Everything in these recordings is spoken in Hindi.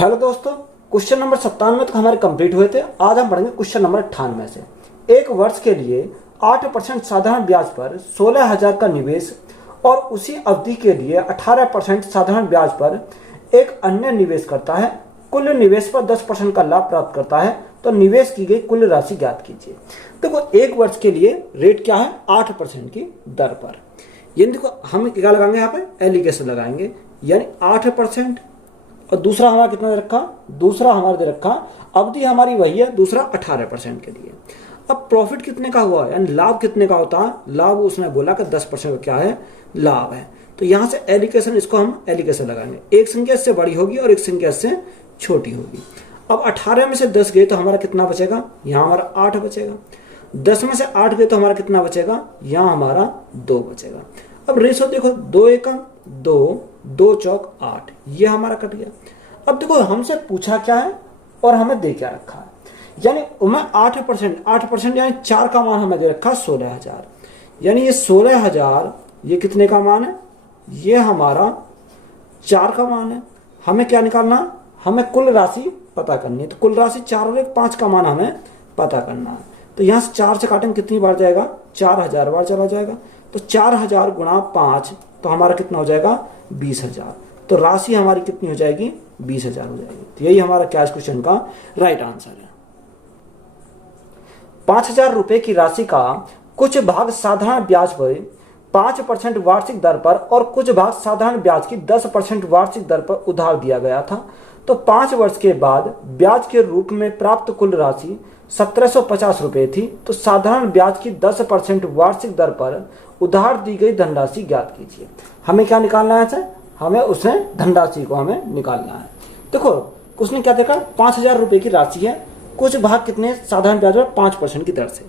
हेलो दोस्तों, क्वेश्चन नंबर 97 तक हमारे कंप्लीट हुए थे। आज हम पढ़ेंगे क्वेश्चन नंबर 98 से। एक वर्ष के लिए 8% साधारण ब्याज पर 16,000 का निवेश और उसी अवधि के लिए 18% साधारण ब्याज पर एक अन्य निवेश करता है। कुल निवेश पर 10% का लाभ प्राप्त करता है, तो निवेश की गई कुल राशि ज्ञात कीजिए। देखो, एक वर्ष के लिए रेट क्या है? 8% की दर पर। यानी देखो, हम क्या लगाएंगे यहाँ पे? एलिगेशन लगाएंगे, यानी 8%। और दूसरा हमारा कितना दे रखा? दूसरा हमारा दे रखा, अवधि हमारी वही है, दूसरा 18% के लिए। अब प्रॉफिट कितने का हुआ, यानी लाभ कितने का होता है? लाभ उसने बोला कि 10% का क्या है? लाभ है। तो यहां से एलिगेशन, इसको हम एलिगेशन लगाएंगे। एक संख्या इससे बड़ी होगी और एक संख्या इससे छोटी होगी। अब 18 में से 10 गए तो हमारा कितना बचेगा? यहाँ हमारा 8 बचेगा। 10 में से 8 गए तो हमारा कितना बचेगा? यहाँ हमारा 2 बचेगा। अब रेशो देखो, 2 एकम 2, 2 चौक 8, ये हमारा कट गया। अब देखो, हमसे पूछा क्या है और हमें दे क्या रखा है, यानी मैं 8% यानी 4 का मान हमें दे रखा 16,000। यानी ये 16,000 ये कितने का मान है? ये हमारा 4 का मान है। हमें क्या निकालना? हमें कुल राशि पता करनी है। तो कुल राशि 4 और 5 का मान हमें पता करना है। तो यहाँ से 4 से काटेंगे, कितनी बार जाएगा? 4,000 बार चला जाएगा। तो 4,000 गुणा 5, तो हमारा कितना हो जाएगा? 20,000। तो राशि हमारी कितनी हो जाएगी? 20,000 हो जाएगी। तो यही हमारा क्या इस क्वेश्चन का राइट आंसर है। 5,000 रुपए की राशि का कुछ भाग साधारण ब्याज पर 5% वार्षिक दर पर और कुछ भाग साधारण ब्याज की 10% वार्षिक दर पर उधार दिया गया था। तो 5 वर्ष के बाद ब्याज के रूप में प्राप्त कुल राशि 1,750 रुपए थी। तो साधारण ब्याज की 10% वार्षिक दर पर उधार दी गई धनराशि ज्ञात कीजिए। हमें क्या निकालना है सर? हमें उसे धनराशि को हमें निकालना है। देखो, उसने क्या देखा? 5,000 रुपए की राशि है, कुछ भाग कितने? साधारण ब्याज पर 5% की दर से,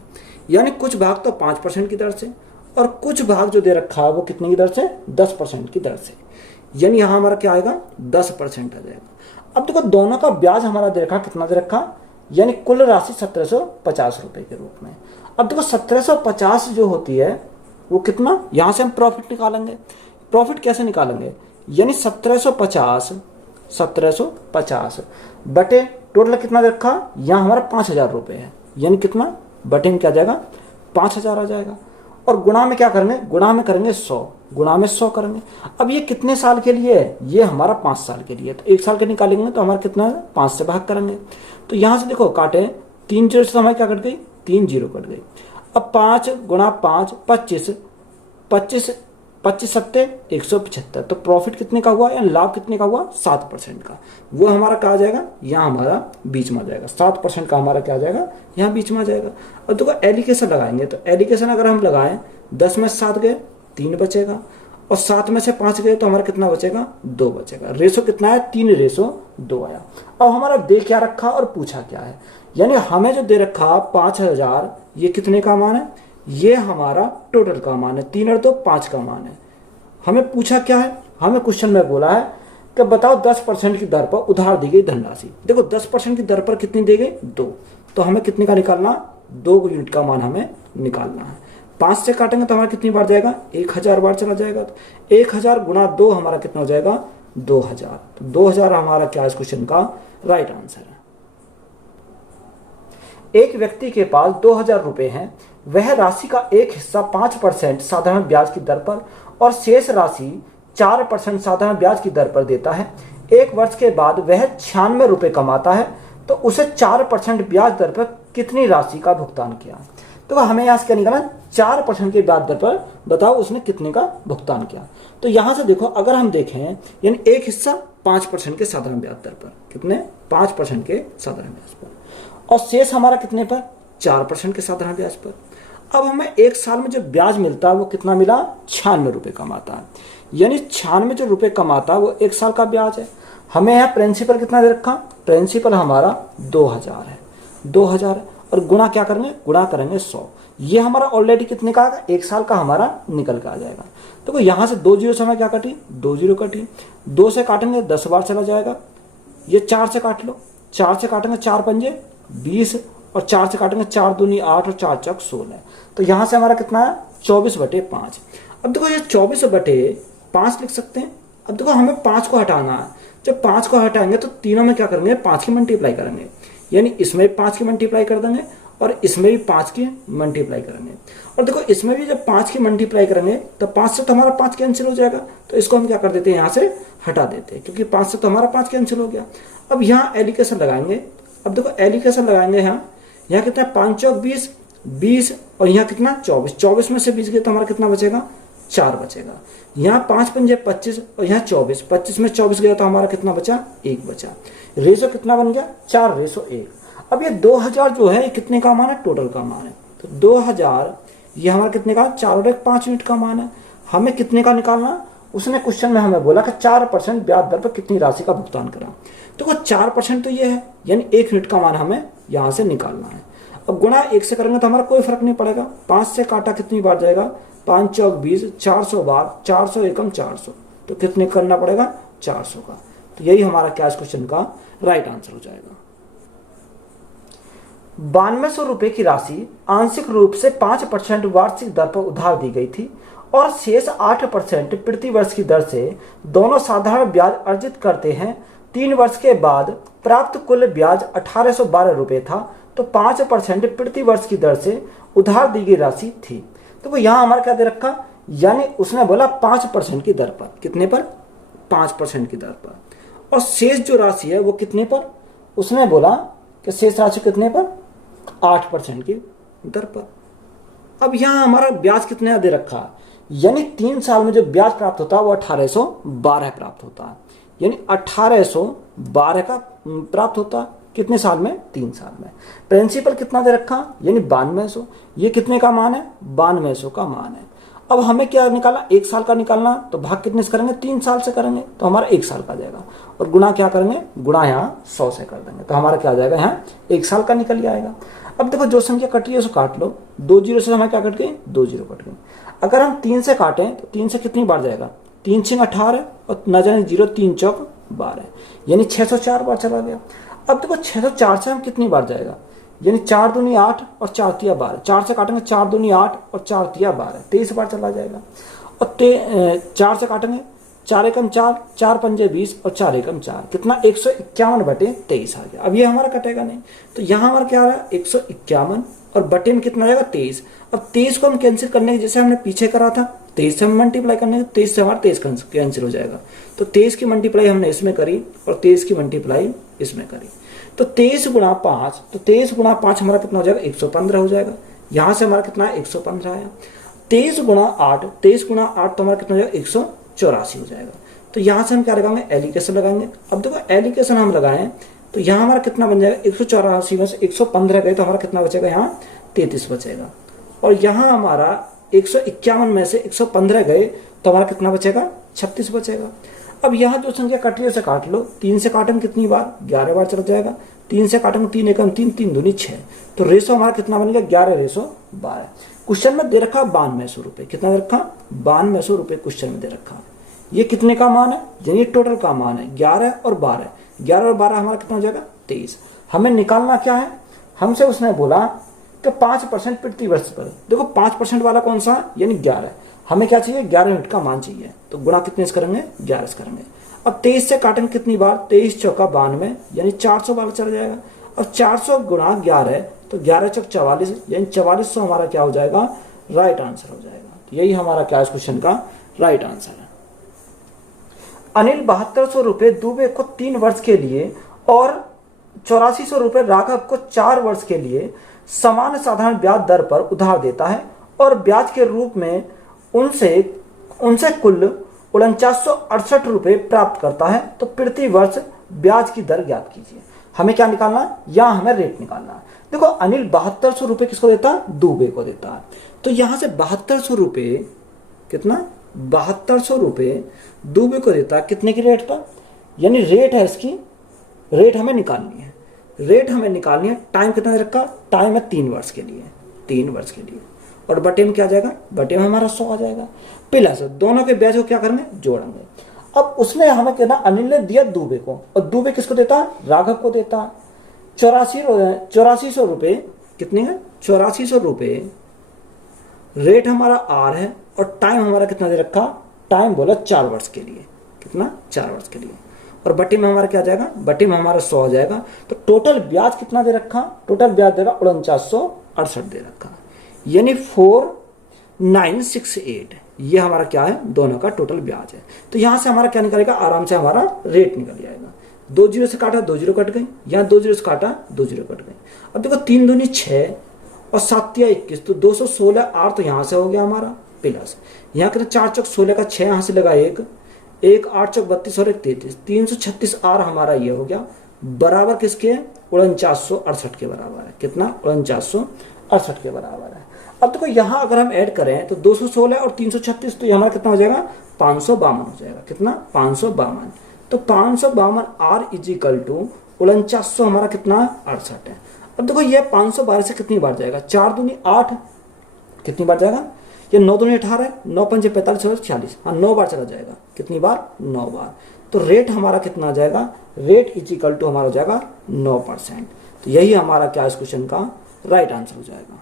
यानी कुछ भाग तो 5% की दर से और कुछ भाग जो दे रखा है वो कितने की दर से? 10% की दर से। यानी यहां हमारा क्या आएगा? 10% आ जाएगा। अब देखो, दोनों का ब्याज हमारा दे रखा, कितना दे रखा? यानी कुल राशि 1,750 रुपए के रूप में। अब देखो, 1,750 जो होती है वो कितना? यहां से हम प्रॉफिट निकालेंगे। प्रॉफिट कैसे निकालेंगे? यानी 1,750 बटे टोटल कितना दे रखा? यहां हमारा 5,000 रुपए है, यानी कितना? बटे में क्या जाएगा? 5,000 आ जाएगा। और गुणा में क्या करेंगे? गुणा में करेंगे 100, गुणा में 100 करेंगे। अब ये कितने साल के लिए है? ये हमारा 5 साल के लिए। तो 1 साल के निकालेंगे तो हमारा कितना है? 5 से भाग करेंगे। तो यहां से देखो, काटे 3 जीरो से हमारी क्या कट गई? 3 जीरो कट गई। अब 5 गुणा 5 25, 25 सत्ते 175। तो प्रॉफिट कितने का हुआ या लाभ कितने का हुआ? 7% का। वो हमारा क्या आ जाएगा? यहाँ हमारा बीच में आ जाएगा। 7% का हमारा क्या आ जाएगा? यहाँ बीच में आ जाएगा। और देखो, एलिगेशन लगाएंगे तो एलिगेशन अगर हम लगाएं, 10 में से 7 गए 3 बचेगा और 7 में से 5 गए तो हमारा कितना बचेगा? 2 बचेगा। रेशो कितना है? 3:2 आया। अब हमारा दे क्या रखा और पूछा क्या है? यानी हमें जो दे रखा 5,000, ये कितने का मान है? ये हमारा टोटल का मान है। 3 और 2 5 का मान है। हमें पूछा क्या है? हमें क्वेश्चन में बोला है कि बताओ 10% की दर पर उधार दी गई धनराशि। देखो, 10% की दर पर कितनी दी गई? 2। तो हमें कितने का निकालना? 2 यूनिट का मान हमें निकालना है। 5 से काटेंगे तो हमारा कितनी बार जाएगा? 1,000 बार चला जाएगा। तो 1,000 गुणा 2 हमारा कितना हो जाएगा? 2,000। तो 2,000 हमारा क्या इस क्वेश्चन का राइट आंसर है। एक व्यक्ति के पास 2,000 रुपए हैं। वह राशि का एक हिस्सा 5% साधारण ब्याज की दर पर और शेष राशि 4% साधारण ब्याज की दर पर देता है। एक वर्ष के बाद वह 96 रुपए कमाता है, तो उसे 4% ब्याज दर पर कितनी राशि का भुगतान किया? तो हमें यहाँ से क्या निकालना? 4% के ब्याज दर पर बताओ उसने कितने का भुगतान किया। तो यहां से देखो, अगर हम देखें, यानी एक हिस्सा 5% के साधारण ब्याज दर पर, कितने? 5% के साधारण ब्याज पर, और शेष हमारा कितने पर? 4% के साधारण ब्याज पर। अब हमें एक साल में जो ब्याज मिलता है वो कितना मिला? 96 रुपए कमाता है। यानी 96 जो रुपए कमाता है वो 1 साल का ब्याज है। हमें यहाँ प्रिंसिपल कितना दे रखा? प्रिंसिपल हमारा 2,000 है। 2,000 और गुणा क्या करेंगे? गुणा करेंगे 100। ये हमारा ऑलरेडी कितने का आएगा? 1 साल का हमारा निकल के आ जाएगा। तो यहाँ से 2 जीरो से हमें क्या कटी? 2 जीरो कटी। 2 से काटेंगे 10 बार चला जाएगा। ये 4 से काट लो, 4 से काटेंगे 4 पंजे 20 और 4 से काटेंगे 4 दूनी 8 और 4 चौक 16। तो यहां से हमारा कितना है? 24/5। अब देखो, ये 24/5 लिख सकते हैं। अब देखो, हमें 5 को हटाना है जब 5 को हटाएंगे तो तीनों में क्या करेंगे, 5 की मल्टीप्लाई करेंगे, यानी इसमें भी 5 की मल्टीप्लाई कर देंगे और इसमें भी 5 की मल्टीप्लाई करेंगे। और देखो इसमें भी जब 5 की मल्टीप्लाई करेंगे तो 5 से तो हमारा 5 कैंसिल हो जाएगा, तो इसको हम क्या कर देते हैं, यहाँ से हटा देते हैं, क्योंकि 5 से तो हमारा 5 कैंसिल हो गया। अब यहाँ एलिकेशन लगाएंगे। अब देखो एलिकेशन लगाएंगे, यहाँ कितना 5 चौक 20, 20 और यहाँ कितना 24, 24 में से 20 गए तो हमारा कितना बचेगा, 4 बचेगा। यहाँ 5 पंजे 25 और यहाँ 24, 25 में 24 गया तो हमारा कितना बचा, 1 बचा। रेशो कितना बन गया, 4:1। अब ये 2000 जो है ये कितने का मान है, टोटल का मान है। तो 2000 ये हमारा कितने का, 4 और 1 5 यूनिट का मान है। हमें कितने का निकालना, उसने क्वेश्चन में हमें बोला कि 4% ब्याज दर पर कितनी राशि का भुगतान करा। तो 4% तो ये है, यानी 1 यूनिट का मान हमें यहाँ से निकालना है। अब गुणा 1 से करेंगे तो हमारा कोई फर्क नहीं पड़ेगा। 5 से काटा कितनी बार जाएगा, 5 चौक 20, 400 बार, 400 एकम 400, तो कितने करना पड़ेगा, 400 का। तो यही हमारा क्या इस क्वेश्चन का राइट आंसर हो जाएगा। 9200 रुपए की राशि आंशिक रूप से 5% वार्षिक दर पर उधार दी गई थी और शेष 8% प्रति वर्ष की दर से दोनों साधारण ब्याज अर्जित करते हैं। 3 वर्ष के बाद प्राप्त कुल ब्याज 1812 रुपए था, तो 5% प्रति वर्ष की दर से उधार दी गई राशि थी। तो यहाँ हमारा क्या दे रखा, यानी उसने बोला 5% की दर पर, कितने पर, 5% की दर पर। और शेष जो राशि है वो कितने पर, उसने बोला कि शेष राशि कितने पर, 8% की दर पर। अब यहाँ हमारा ब्याज कितने दे रखा, यानी 3 साल में जो ब्याज प्राप्त होता है वो 1812 प्राप्त होता है, यानी 1812 का प्राप्त होता है कितने साल में, 3 साल में। प्रिंसिपल कितना दे रखा, यानी 9200। ये कितने का मान है, 9200 का मान है। अब हमें क्या निकालना, 1 साल का निकालना, तो भाग कितने से करेंगे, 3 साल से करेंगे, तो हमारा 1 साल का जाएगा। और गुणा क्या करेंगे, गुणा यहाँ 100 से कर देंगे, तो हमारा क्या आ जाएगा, यहाँ 1 साल का निकल आएगा। अब देखो जो संख्या कट रही है उसको काट लो, 2 जीरो से हमें क्या कट गए, 2 जीरो कट गए। अगर हम 3 से काटें तो 3 से कितनी बार जाएगा, 3 6 18 और न जाने 0 3 चौक 12, यानी 604 बार चला गया। अब देखो 604 से हम कितनी बार जाएगा, यानी 4 दूनी 8 और 4 तिया 12, 4 से काटेंगे 4 दूनी 8 और 4 तिया 12, 23 बार चला जाएगा। और 4 से काटेंगे 4 एकम 4, 4 पंजे 20 और 4 एकम 4, कितना 151/23 आ गया। अब ये हमारा कटेगा नहीं, तो यहाँ हमारा क्या आ रहा है, 151 और बटे में कितना आएगा, 23। अब 23 को हम कैंसिल करने के, जैसे हमने पीछे करा था 23 से हम मल्टीप्लाई करने के, 23 से हमारा 23 कैंसिल हो जाएगा। तो 23 की मल्टीप्लाई हमने इसमें करी और 23 की मल्टीप्लाई इसमें करी, तो 23 गुणा 5, तो 23 गुणा 5 हमारा कितना हो जाएगा, 115 हो जाएगा। यहाँ से हमारा कितना है, 115 आया। 23 गुणा 8, 23 गुणा 8 तो हमारा कितना हो जाएगा, 184 हो जाएगा। तो यहाँ से हम क्या लगाएंगे, एलिकेशन लगाएंगे। अब देखो एलिकेशन हम लगाएं तो यहाँ हमारा कितना बन जाएगा, 184 में से 115 गए तो हमारा कितना बचेगा, यहाँ 33 बचेगा। और यहाँ हमारा 151 में से 115 गए तो हमारा कितना बचेगा, 36 बचेगा। अब यहाँ जो संख्या कट रही है उसे काट लो, 3 से काटेंगे कितनी बार, 11 बार चला जाएगा। 3 से काटेंगे 3 एकम 3, 3 दूनी 6, तो रेशो हमारा कितना बन गया, 11:12। क्वेश्चन में दे रखा 9200 रुपये, कितना दे रखा, 9200 रुपये क्वेश्चन में दे रखा। ये कितने का मान है, यानी टोटल का मान है 11 और 12, 11 और 12 हमारा कितना हो जाएगा, 23। हमें निकालना क्या है, हमसे उसने बोला कि 5% प्रति वर्ष पर। देखो 5% वाला कौन सा, यानी 11, हमें क्या चाहिए, 11 यूनिट का मान चाहिए, तो गुणा कितने से करेंगे, 11 से करेंगे। अब 23 से काटेंगे कितनी बार, 23 चौका 92, यानी 400 बार चला जाएगा। अब 400 गुणा 11, तो 11 चौक 44, यानी 4400 हमारा क्या हो जाएगा, राइट आंसर हो जाएगा। तो यही हमारा क्या इस क्वेश्चन का राइट आंसर है। अनिल 7200 रुपये दुबे को 3 वर्ष के लिए और 8400 रुपये राघव को 4 वर्ष के लिए समान साधारण ब्याज दर पर उधार देता है और ब्याज के रूप में उनसे कुल 4968 रुपये प्राप्त करता है। तो प्रति वर्ष ब्याज की दर ज्ञात कीजिए। हमें क्या निकालना है, यहाँ हमें रेट निकालना है। देखो अनिल 7200 रुपये किसको देता है, दुबे को देता है। तो यहाँ से 7200 रुपये, कितना, 7200 रुपये दुबे को देता है, कितने की रेट पर, यानी रेट है इसकी, रेट हमें निकालनी है, रेट हमें निकालनी है। टाइम कितना रखा, टाइम है 3 वर्ष के लिए, 3 वर्ष के लिए। और बटे में क्या आ जाएगा, बटे में हमारा 100 आ जाएगा। प्लस दोनों के ब्याज को क्या करेंगे, जोड़ेंगे। अब उसने हमें कहना, अनिल ने दिया दुबे को, और दुबे किसको देता है, राघव को देता है। 8400 रुपये, कितने हैं, 8400 रुपये रेट हमारा आर है और टाइम हमारा कितना दे रखा, टाइम बोला 4 वर्ष के लिए, कितना, 4 वर्ष के लिए। और बटे में हमारा क्या जाएगा, बटे में हमारा 100 आ जाएगा। तो टोटल ब्याज कितना दे रखा, टोटल ब्याज देगा 4968 दे रखा, यानी 4968। ये हमारा क्या है, दोनों का टोटल ब्याज है। तो यहां से हमारा क्या निकलेगा, आराम से हमारा रेट निकल जाएगा। 2 जीरो से काटा 2 जीरो कट गई, यहाँ 2 जीरो से काटा 2 जीरो कट गई। अब देखो 3 दूनी 6 और 7 या 21, तो 216 आर तो यहां से हो गया हमारा प्लस, यहाँ कितना 4 चौक 16 का 6 यहां से लगा 1 8 चौक 32 और 1 33, 336 आर हमारा ये हो गया, बराबर किसके, 4968 के बराबर है। कितना, 4968 के बराबर है। अब देखो यहाँ अगर हम ऐड करें तो 216 और 336, तो ये हमारा कितना हो जाएगा, 552 हो जाएगा। कितना, 552। तो 552 आर इज इक्वल टू 4900 हमारा कितना, 68 है। अब देखो ये 512 से कितनी बार जाएगा, 4 दूनी 8, कितनी बार जाएगा, ये 9 दूनी 18 है, 9 पंजे 45 और 46, हाँ 9 बार चला जाएगा। कितनी बार, 9 बार। तो रेट हमारा कितना आ जाएगा, रेट इज इक्वल टू हमारा हो जाएगा 9%। तो यही हमारा क्या इस क्वेश्चन का राइट आंसर हो जाएगा।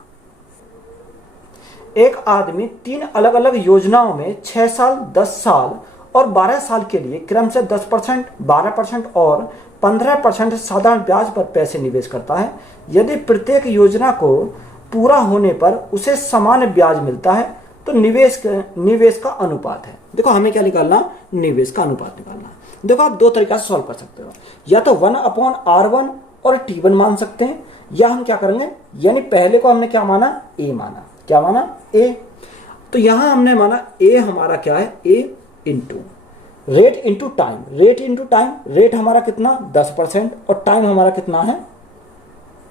एक आदमी 3 अलग अलग योजनाओं में 6 साल, 10 साल और 12 साल के लिए क्रम से 10%, 12% और 15% साधारण ब्याज पर पैसे निवेश करता है। यदि प्रत्येक योजना को पूरा होने पर उसे समान ब्याज मिलता है तो निवेश का अनुपात है। देखो हमें क्या निकालना, निवेश का अनुपात निकालना। देखो आप 2 तरीका से सॉल्व कर सकते हो, या तो 1/R1 और T1 मान सकते हैं, या हम क्या करेंगे, यानी पहले को हमने क्या माना, ए माना। क्या माना, ए। तो यहां हमने माना ए हमारा क्या है, A into rate into time, rate into time. Rate हमारा कितना, 10% और टाइम हमारा कितना है,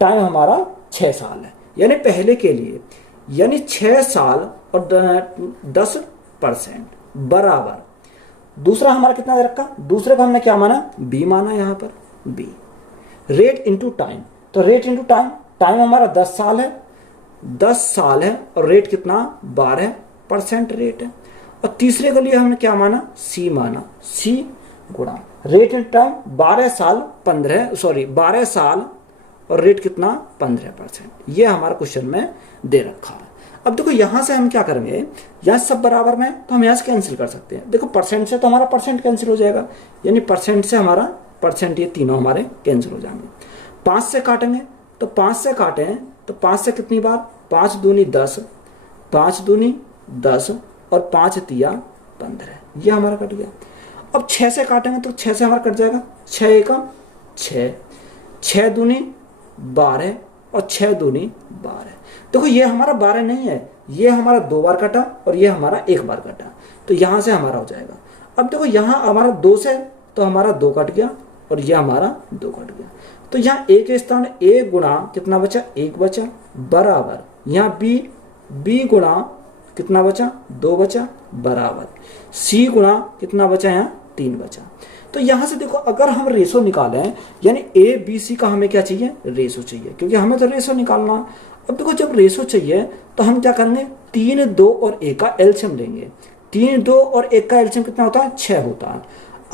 टाइम हमारा 6 साल है, यानी पहले के लिए, यानी 6 साल और 10% बराबर। दूसरा हमारा कितना दे रखा, दूसरे को हमने क्या माना, बी माना, यहां पर बी। रेट इंटू टाइम, तो रेट इंटू टाइम, टाइम हमारा 10 साल है, 10 साल है और रेट कितना, 12% रेट है। और तीसरे के लिए हमने क्या माना, सी माना, सी गुणा रेट इंटू टाइम, 12 साल और रेट कितना, 15%। ये हमारा क्वेश्चन में दे रखा है। अब देखो यहां से हम क्या करेंगे, यहां सब बराबर में तो हम यहां से कैंसिल कर सकते हैं। देखो परसेंट से तो हमारा परसेंट कैंसिल हो जाएगा, यानी परसेंट से हमारा परसेंट, ये तीनों हमारे कैंसिल हो जाएंगे। 5 से काटेंगे तो 5 से काटें तो 5 से कितनी बार, 5 दूनी 10, 5 दूनी 10 और 5 तिया 15, ये हमारा कट गया। अब 6 से काटेंगे तो 6 से हमारा कट जाएगा, 6 एकम 6, 6 दूनी 12 और 6 दूनी 12। देखो ये हमारा 12 नहीं है, ये हमारा 2 बार कटा और ये हमारा 1 बार कटा, तो यहां से हमारा हो जाएगा। अब देखो यहां हमारा 2 से तो हमारा 2 कट गया और ये हमारा 2 कट गया, तो यहाँ ए के स्थान ए गुणा कितना बचा, 1 बचा, बराबर यहाँ बी गुणा कितना बचा, 2 बचा, बराबर सी गुणा कितना बचा, यहाँ 3 बचा। तो यहां से देखो अगर हम रेशो निकालें, यानी ए बी सी का हमें क्या चाहिए, रेशो चाहिए, क्योंकि हमें तो रेशो निकालना। अब देखो जब रेशो चाहिए तो हम क्या करेंगे, 3, 2 और 1 का एलसीएम लेंगे। 3, 2 और 1 का एलसीएम कितना होता है, 6 होता है।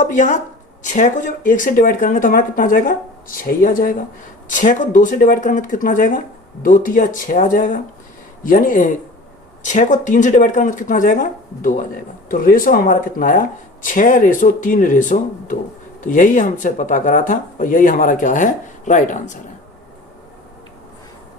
अब यहाँ 6 को जब 1 से डिवाइड करेंगे तो हमारा कितना आ जाएगा, 6 ही आ जाएगा। 6 को 2 से डिवाइड करेंगे तो कितना आ जाएगा, 2 तिया 6 आ जाएगा, यानी 6 को 3 से डिवाइड करेंगे तो कितना आ जाएगा, 2 आ जाएगा। तो रेशो हमारा कितना आया, 6:3:2। तो यही हमसे पता करा था और यही हमारा क्या है, राइट आंसर है।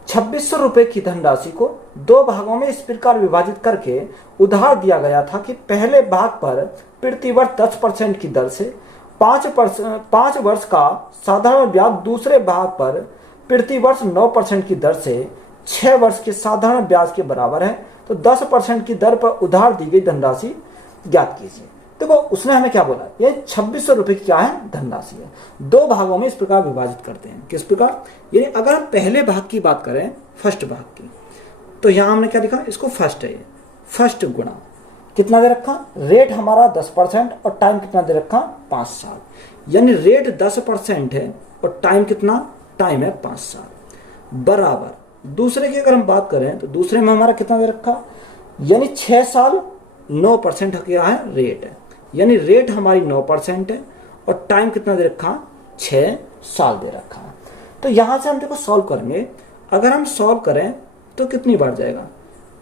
2600 रुपए की धनराशि को 2 भागों में इस प्रकार विभाजित करके उधार दिया गया था कि पहले भाग पर प्रति वर्ष 10% की दर से 5 वर्ष का साधारण ब्याज, दूसरे भाग पर प्रति वर्ष 9% की दर से 6 वर्ष के साधारण ब्याज के बराबर है। तो 10% की दर पर उधार दी गई धनराशि ज्ञात कीजिए। देखो उसने हमें क्या बोला, ये 2600 रुपए की क्या है, धनराशि है। 2 भागों में इस प्रकार विभाजित करते हैं, किस प्रकार, यानी अगर हम पहले भाग की बात करें, फर्स्ट भाग की, तो यहां हमने क्या लिखा, इसको फर्स्ट है, फर्स्ट गुणा कितना दे रखा, रेट हमारा 10% और टाइम कितना दे रखा, 5 साल, यानी रेट 10% है और टाइम कितना, टाइम है 5 साल, बराबर दूसरे की अगर हम बात करें तो दूसरे में हमारा कितना दे रखा, यानी 6 साल 9% क्या है, रेट है, यानी रेट हमारी 9% है और टाइम कितना दे रखा, 6 साल दे रखा है। तो यहां से हम देखो सॉल्व करेंगे, अगर हम सॉल्व करें तो कितनी बार जाएगा,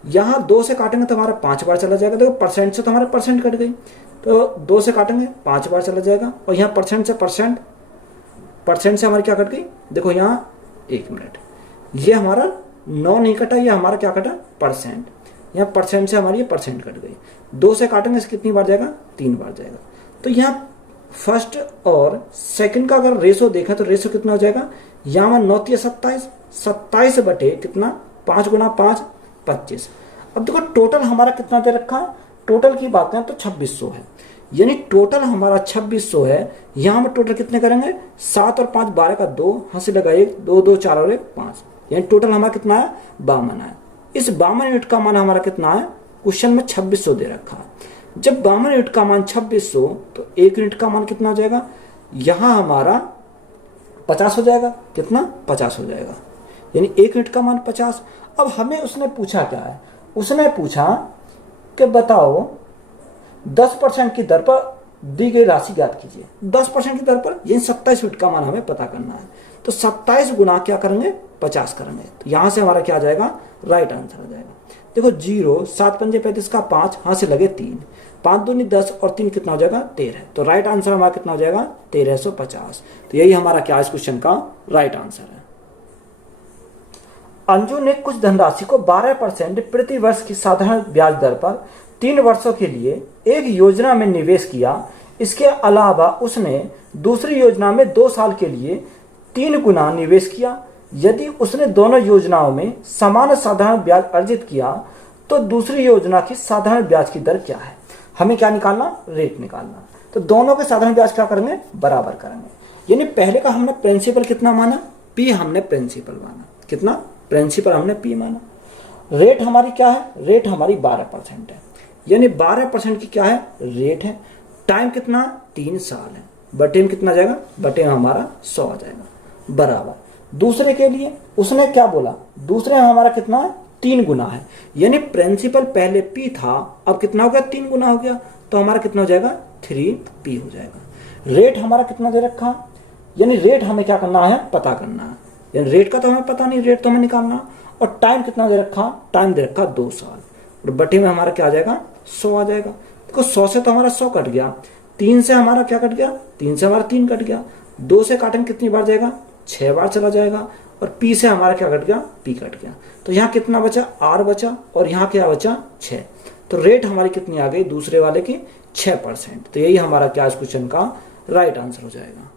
यहाँ 2 से काटेंगे तो हमारा 5 बार चला जाएगा। देखो परसेंट से तो हमारा परसेंट कट गई, तो 2 से काटेंगे 5 बार चला जाएगा। और यहाँ परसेंट से हमारी क्या कट गई, देखो यहाँ 1 मिनट, ये हमारा 9 नहीं कटा, ये हमारा क्या कटा परसेंट। यहाँ परसेंट से हमारी ये परसेंट कट गई। 2 से काटेंगे से कितनी बार जाएगा, 3 बार जाएगा। तो यहाँ फर्स्ट और सेकंड का अगर रेशो देखा तो रेशो कितना हो जाएगा, यहाँ 9 × 27, 27 बटे कितना 5 × 5 25। अब देखो टोटल हमारा कितना दे रखा है, टोटल की बात करें तो 2600 है, यानी टोटल हमारा 2600 है। यहाँ हम टोटल कितने करेंगे, 7 और 5 12 का 2, हंसी लगा 1, 2 2 4 और 1 5, यानी टोटल हमारा कितना है 52 है। इस 52 यूनिट का मान हमारा कितना है, क्वेश्चन में 2600 दे रखा है। जब 52 यूनिट का मान 2600 तो 1 यूनिट का मान कितना हो जाएगा, यहाँ हमारा 50 हो जाएगा। कितना 50 हो जाएगा, यानी 1 यूनिट का मान 50। अब हमें उसने पूछा क्या है, उसने पूछा कि बताओ 10% की दर पर दी गई राशि ज्ञात कीजिए। 10% की दर पर यानी 27 यूनिट का मान हमें पता करना है। तो 27 गुना क्या करेंगे 50 करेंगे, तो यहां से हमारा क्या आ जाएगा, राइट आंसर आ जाएगा। देखो 0 7 पंजे 35 का 5, हां से लगे 3, 5 दूनी 10 और 3 कितना हो जाएगा 13। तो राइट आंसर हमारा कितना हो जाएगा 1350। तो यही हमारा क्या इस क्वेश्चन का राइट आंसर है। अंजू ने कुछ धनराशि को 12% प्रति वर्ष की साधारण ब्याज दर पर 3 वर्षों के लिए एक योजना में निवेश किया। इसके अलावा उसने दूसरी योजना में 2 साल के लिए 3 गुना निवेश किया। यदि उसने दोनों योजनाओं में समान साधारण ब्याज अर्जित किया तो दूसरी योजना की साधारण ब्याज की दर क्या है। हमें क्या निकालना, रेट निकालना। तो दोनों के साधारण ब्याज क्या करेंगे, बराबर करेंगे। यानी पहले का हमने प्रिंसिपल कितना माना, पी हमने प्रिंसिपल माना, कितना प्रिंसिपल हमने पी माना। रेट हमारी क्या है, रेट हमारी 12% है, यानी 12% की क्या है रेट है। टाइम कितना 3 साल है, बटे में कितना जाएगा, बटे में हमारा 100 आ जाएगा बराबर। दूसरे के लिए उसने क्या बोला, दूसरे में हमारा कितना है 3 गुना है, यानी प्रिंसिपल पहले पी था, अब कितना हो गया 3 गुना हो गया, तो हमारा कितना हो जाएगा 3p हो जाएगा। रेट हमारा कितना दे रखा, यानी रेट हमें क्या करना है पता करना है, यानी रेट का तो हमें पता नहीं, रेट तो हमें निकालना। और टाइम कितना दे रखा, टाइम दे रखा 2 साल, और बटे में हमारा क्या आ जाएगा 100 आ जाएगा। देखो 100 से तो हमारा 100 कट गया, 3 से हमारा क्या कट गया, 3 से हमारा 3 कट गया, 2 से काटेंगे कितनी बार जाएगा 6 बार चला जाएगा, और पी से हमारा क्या कट गया, पी कट गया। तो यहाँ कितना बचा, आर बचा, और यहाँ क्या बचा 6। तो रेट हमारी कितनी आ गई दूसरे वाले की 6%। तो यही हमारा क्या इस क्वेश्चन का राइट आंसर हो जाएगा।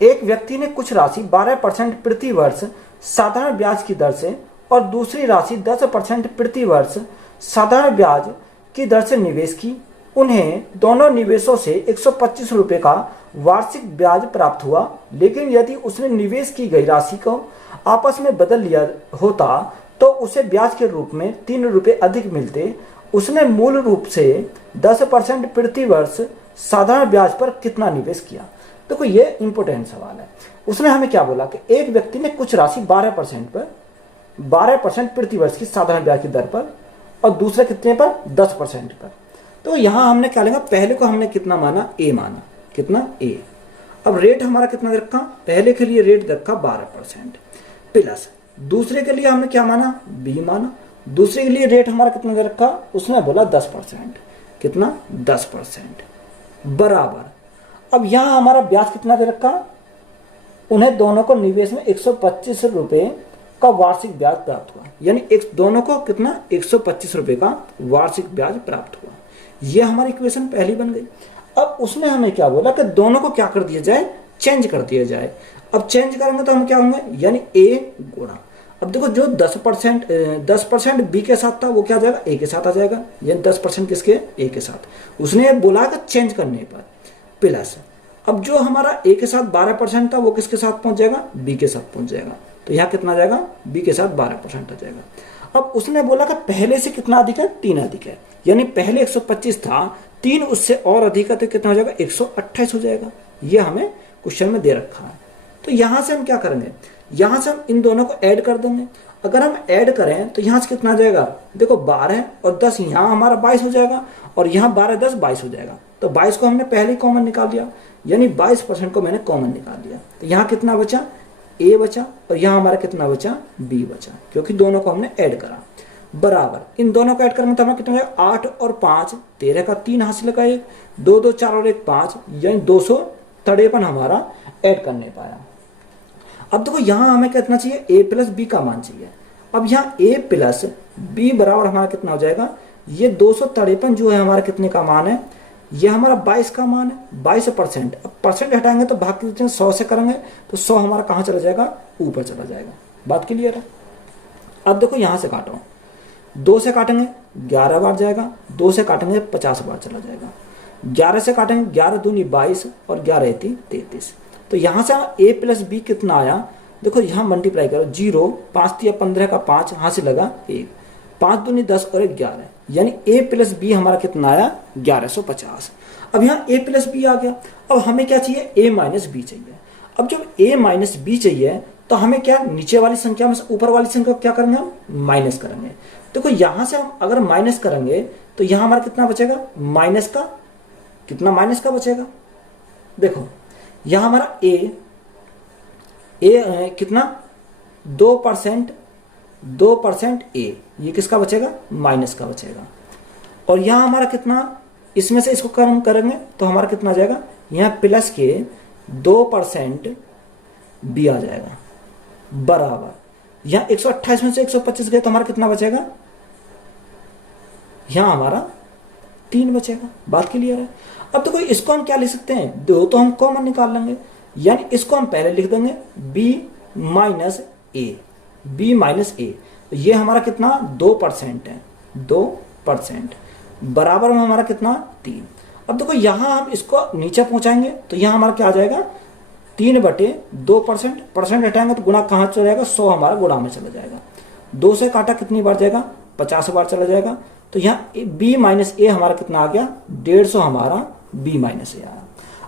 एक व्यक्ति ने कुछ राशि 12% प्रति वर्ष साधारण ब्याज की दर से और दूसरी राशि 10% प्रति वर्ष साधारण ब्याज की दर से निवेश की। उन्हें दोनों निवेशों से 125 रुपये का वार्षिक ब्याज प्राप्त हुआ, लेकिन यदि उसने निवेश की गई राशि को आपस में बदल लिया होता तो उसे ब्याज के रूप में 3 रुपये अधिक मिलते। उसने मूल रूप से 10% प्रति वर्ष साधारण ब्याज पर कितना निवेश किया। देखो ये इंपॉर्टेंट सवाल है। उसने हमें क्या बोला कि एक व्यक्ति ने कुछ राशि 12% प्रति वर्ष की साधारण ब्याज की दर पर और दूसरे कितने पर 10% पर। तो यहां हमने क्या लेंगे, पहले को हमने कितना माना, ए माना, कितना ए। अब रेट हमारा कितना दे रखा, पहले के लिए रेट रखा 12% प्लस दूसरे के लिए हमने क्या माना, बी माना। दूसरे के लिए रेट हमारा कितना दे रखा, उसने बोला 10%, कितना 10% बराबर। अब यहां हमारा ब्याज कितना दे रखा, उन्हें दोनों को निवेश में 125 रुपये का वार्षिक ब्याज प्राप्त हुआ, यानी दोनों को कितना 125 रुपये का वार्षिक ब्याज प्राप्त हुआ। यह हमारी इक्वेशन पहली बन गई। अब उसने हमें क्या बोला कि दोनों को क्या कर दिया जाए, चेंज कर दिया जाए। अब चेंज करेंगे तो हम क्या होंगे, यानी ए गुणा। अब देखो जो 10% बी के साथ था वो क्या आ जाएगा, ए के साथ आ जाएगा, यानी 10% किसके, ए के साथ। उसने बोला कि चेंज करने पर प्लस अब जो हमारा ए के साथ 12% था वो किसके साथ पहुंच जाएगा, बी के साथ पहुंच जाएगा। तो यहाँ कितना जाएगा, बी के साथ 12% आ जाएगा। अब उसने बोला कि पहले से कितना अधिक है, 3 अधिक है, यानी पहले 125 था, 3 उससे और अधिक है, तो कितना हो जाएगा 128 हो जाएगा। ये हमें क्वेश्चन में दे रखा है। तो यहाँ से हम क्या करेंगे, यहाँ से हम इन दोनों को ऐड कर देंगे। अगर हम ऐड करें तो यहाँ से कितना आ जाएगा, देखो 12 और 10, यहाँ हमारा 22 हो जाएगा, और यहाँ 12 10 22 हो जाएगा। तो 22 को हमने पहले ही कॉमन निकाल लिया, यानी 22% को मैंने कॉमन निकाल लिया। तो यहाँ कितना बचा, ए बचा और यहाँ हमारा कितना बचा, बी बचा, क्योंकि दोनों को हमने ऐड करा। बराबर इन दोनों को ऐड करेंगे तो हमें कितना जाएगा, 8 और 5, 13 का 3 हासिल का 1, 2 2 4 और 1 5, यानी 253 हमारा ऐड करने पाया। अब देखो यहाँ हमें कितना चाहिए, ए प्लस बी का मान चाहिए। अब यहाँ ए प्लस बी बराबर हमारा कितना हो जाएगा, ये 253 जो है हमारा कितने का मान है, ये हमारा 22 का मान है, 22%। अब परसेंट हटाएंगे तो भाग के 100 से करेंगे तो 100 हमारा कहाँ चला जाएगा, ऊपर चला जाएगा। बात क्लियर है। अब देखो यहाँ से काटो, 2 से काटेंगे 11 बार जाएगा, 2 से काटेंगे 50 बार चला जाएगा, 11 से काटेंगे 11 दूनी 22 और 11 एती 33। तो यहाँ से ए प्लस बी कितना आया, देखो यहाँ मल्टीप्लाई करो, 0 5 दिया 15 का 5, यहाँ से लगा 1, 5 दूनी 10 और 1 11, यानी ए प्लस बी हमारा कितना आया, 1150। अब यहाँ ए प्लस बी आ गया। अब हमें क्या चाहिए, ए माइनस बी चाहिए। अब जब ए माइनस बी चाहिए तो हमें क्या, नीचे वाली संख्या में से ऊपर वाली संख्या को क्या करेंगे, हम माइनस करेंगे। देखो यहाँ से हम अगर माइनस करेंगे तो यहाँ हमारा कितना बचेगा, माइनस का कितना, माइनस का बचेगा। देखो यहाँ हमारा ए कितना 2% ए, ये किसका बचेगा, माइनस का बचेगा। और यहाँ हमारा कितना, इसमें से इसको कम करेंगे तो हमारा कितना आ जाएगा, यहाँ प्लस के 2% बी आ जाएगा। बराबर यहाँ 128 में से 125 गए तो हमारा कितना बचेगा, यहाँ हमारा 3 बचेगा। बात क्लियर है। अब तो कोई इसको हम क्या लिख सकते हैं, 2 तो हम कॉमन निकाल लेंगे, यानी इसको हम पहले लिख देंगे b माइनस ए, बी माइनस ए। ये हमारा कितना 2% है, 2%। बराबर में हमारा कितना 3। अब देखो यहाँ हम इसको नीचे पहुंचाएंगे तो यहाँ हमारा क्या आ जाएगा, 3/2%। परसेंट हटाएंगे तो गुणा कहाँ चला जाएगा, 100 हमारा गुणा में चला जाएगा। 2 से काटा कितनी बार जाएगा, 50 बार चला जाएगा। तो यहाँ b माइनस ए हमारा कितना आ गया, 150 हमारा b माइनस ए आया।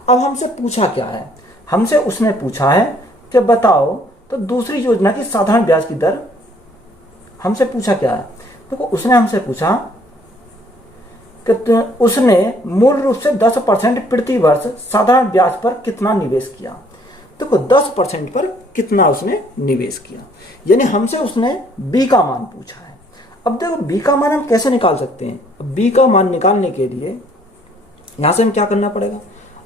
अब हमसे पूछा क्या है, हमसे उसने पूछा है कि बताओ तो दूसरी योजना की साधारण ब्याज की दर, हमसे पूछा क्या है, देखो उसने हमसे पूछा कि उसने मूल रूप से 10% प्रति वर्ष साधारण ब्याज पर कितना निवेश किया। देखो 10% पर कितना उसने निवेश किया, यानी हमसे उसने b का मान पूछा है। अब देखो b का मान हम कैसे निकाल सकते हैं, b का मान निकालने के लिए यहां से हम क्या करना पड़ेगा,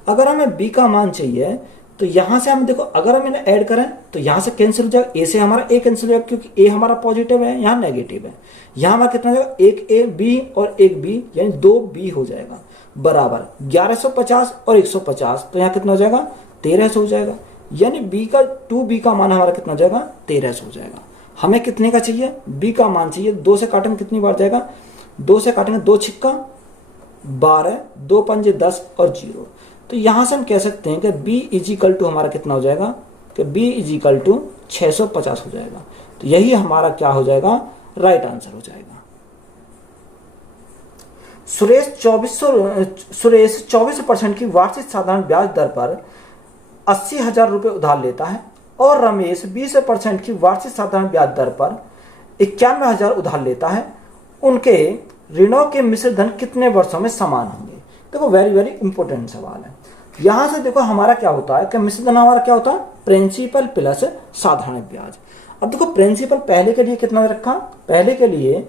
अगर हमें b का मान चाहिए तो यहां से हम देखो, अगर हम इन्हें ऐड करें तो यहां से कैंसिल हो जाएगा, a से हमारा a कैंसिल हो जाएगा क्योंकि a हमारा पॉजिटिव है, यहाँ नेगेटिव है। यहाँ हमारा कितना जाएगा, एक a b और एक b, यानी 2b हो जाएगा। बराबर 1150 और 150, तो यहाँ कितना हो जाएगा, 1300 हो जाएगा। यानी b का 2b का मान हमारा कितना हो जाएगा, 1300 हो जाएगा। हमें कितने का चाहिए, b का मान चाहिए। 2 से काटेंगे कितनी बार जाएगा, 2 से काटेंगे 2 छिक्का 12, 2 पंजे 10 और 0। तो यहां से हम कह सकते हैं कि b इजिकल टू हमारा कितना हो जाएगा, कि b इजिकल टू 650 हो जाएगा। तो यही हमारा क्या हो जाएगा, राइट आंसर हो जाएगा। सुरेश 24% की वार्षिक साधारण ब्याज दर पर 80,000 रुपए उधार लेता है और रमेश 20% की वार्षिक साधारण ब्याज दर पर 91,000 उधार लेता है। उनके ऋणों के मिश्र धन कितने वर्षों में समान होंगे। देखो वेरी वेरी इंपॉर्टेंट सवाल है। यहां से देखो हमारा क्या होता है कि मिश्र धन हमारा क्या होता है, प्रिंसिपल प्लस साधारण ब्याज। अब देखो प्रिंसिपल पहले के लिए कितना रखा, पहले के लिए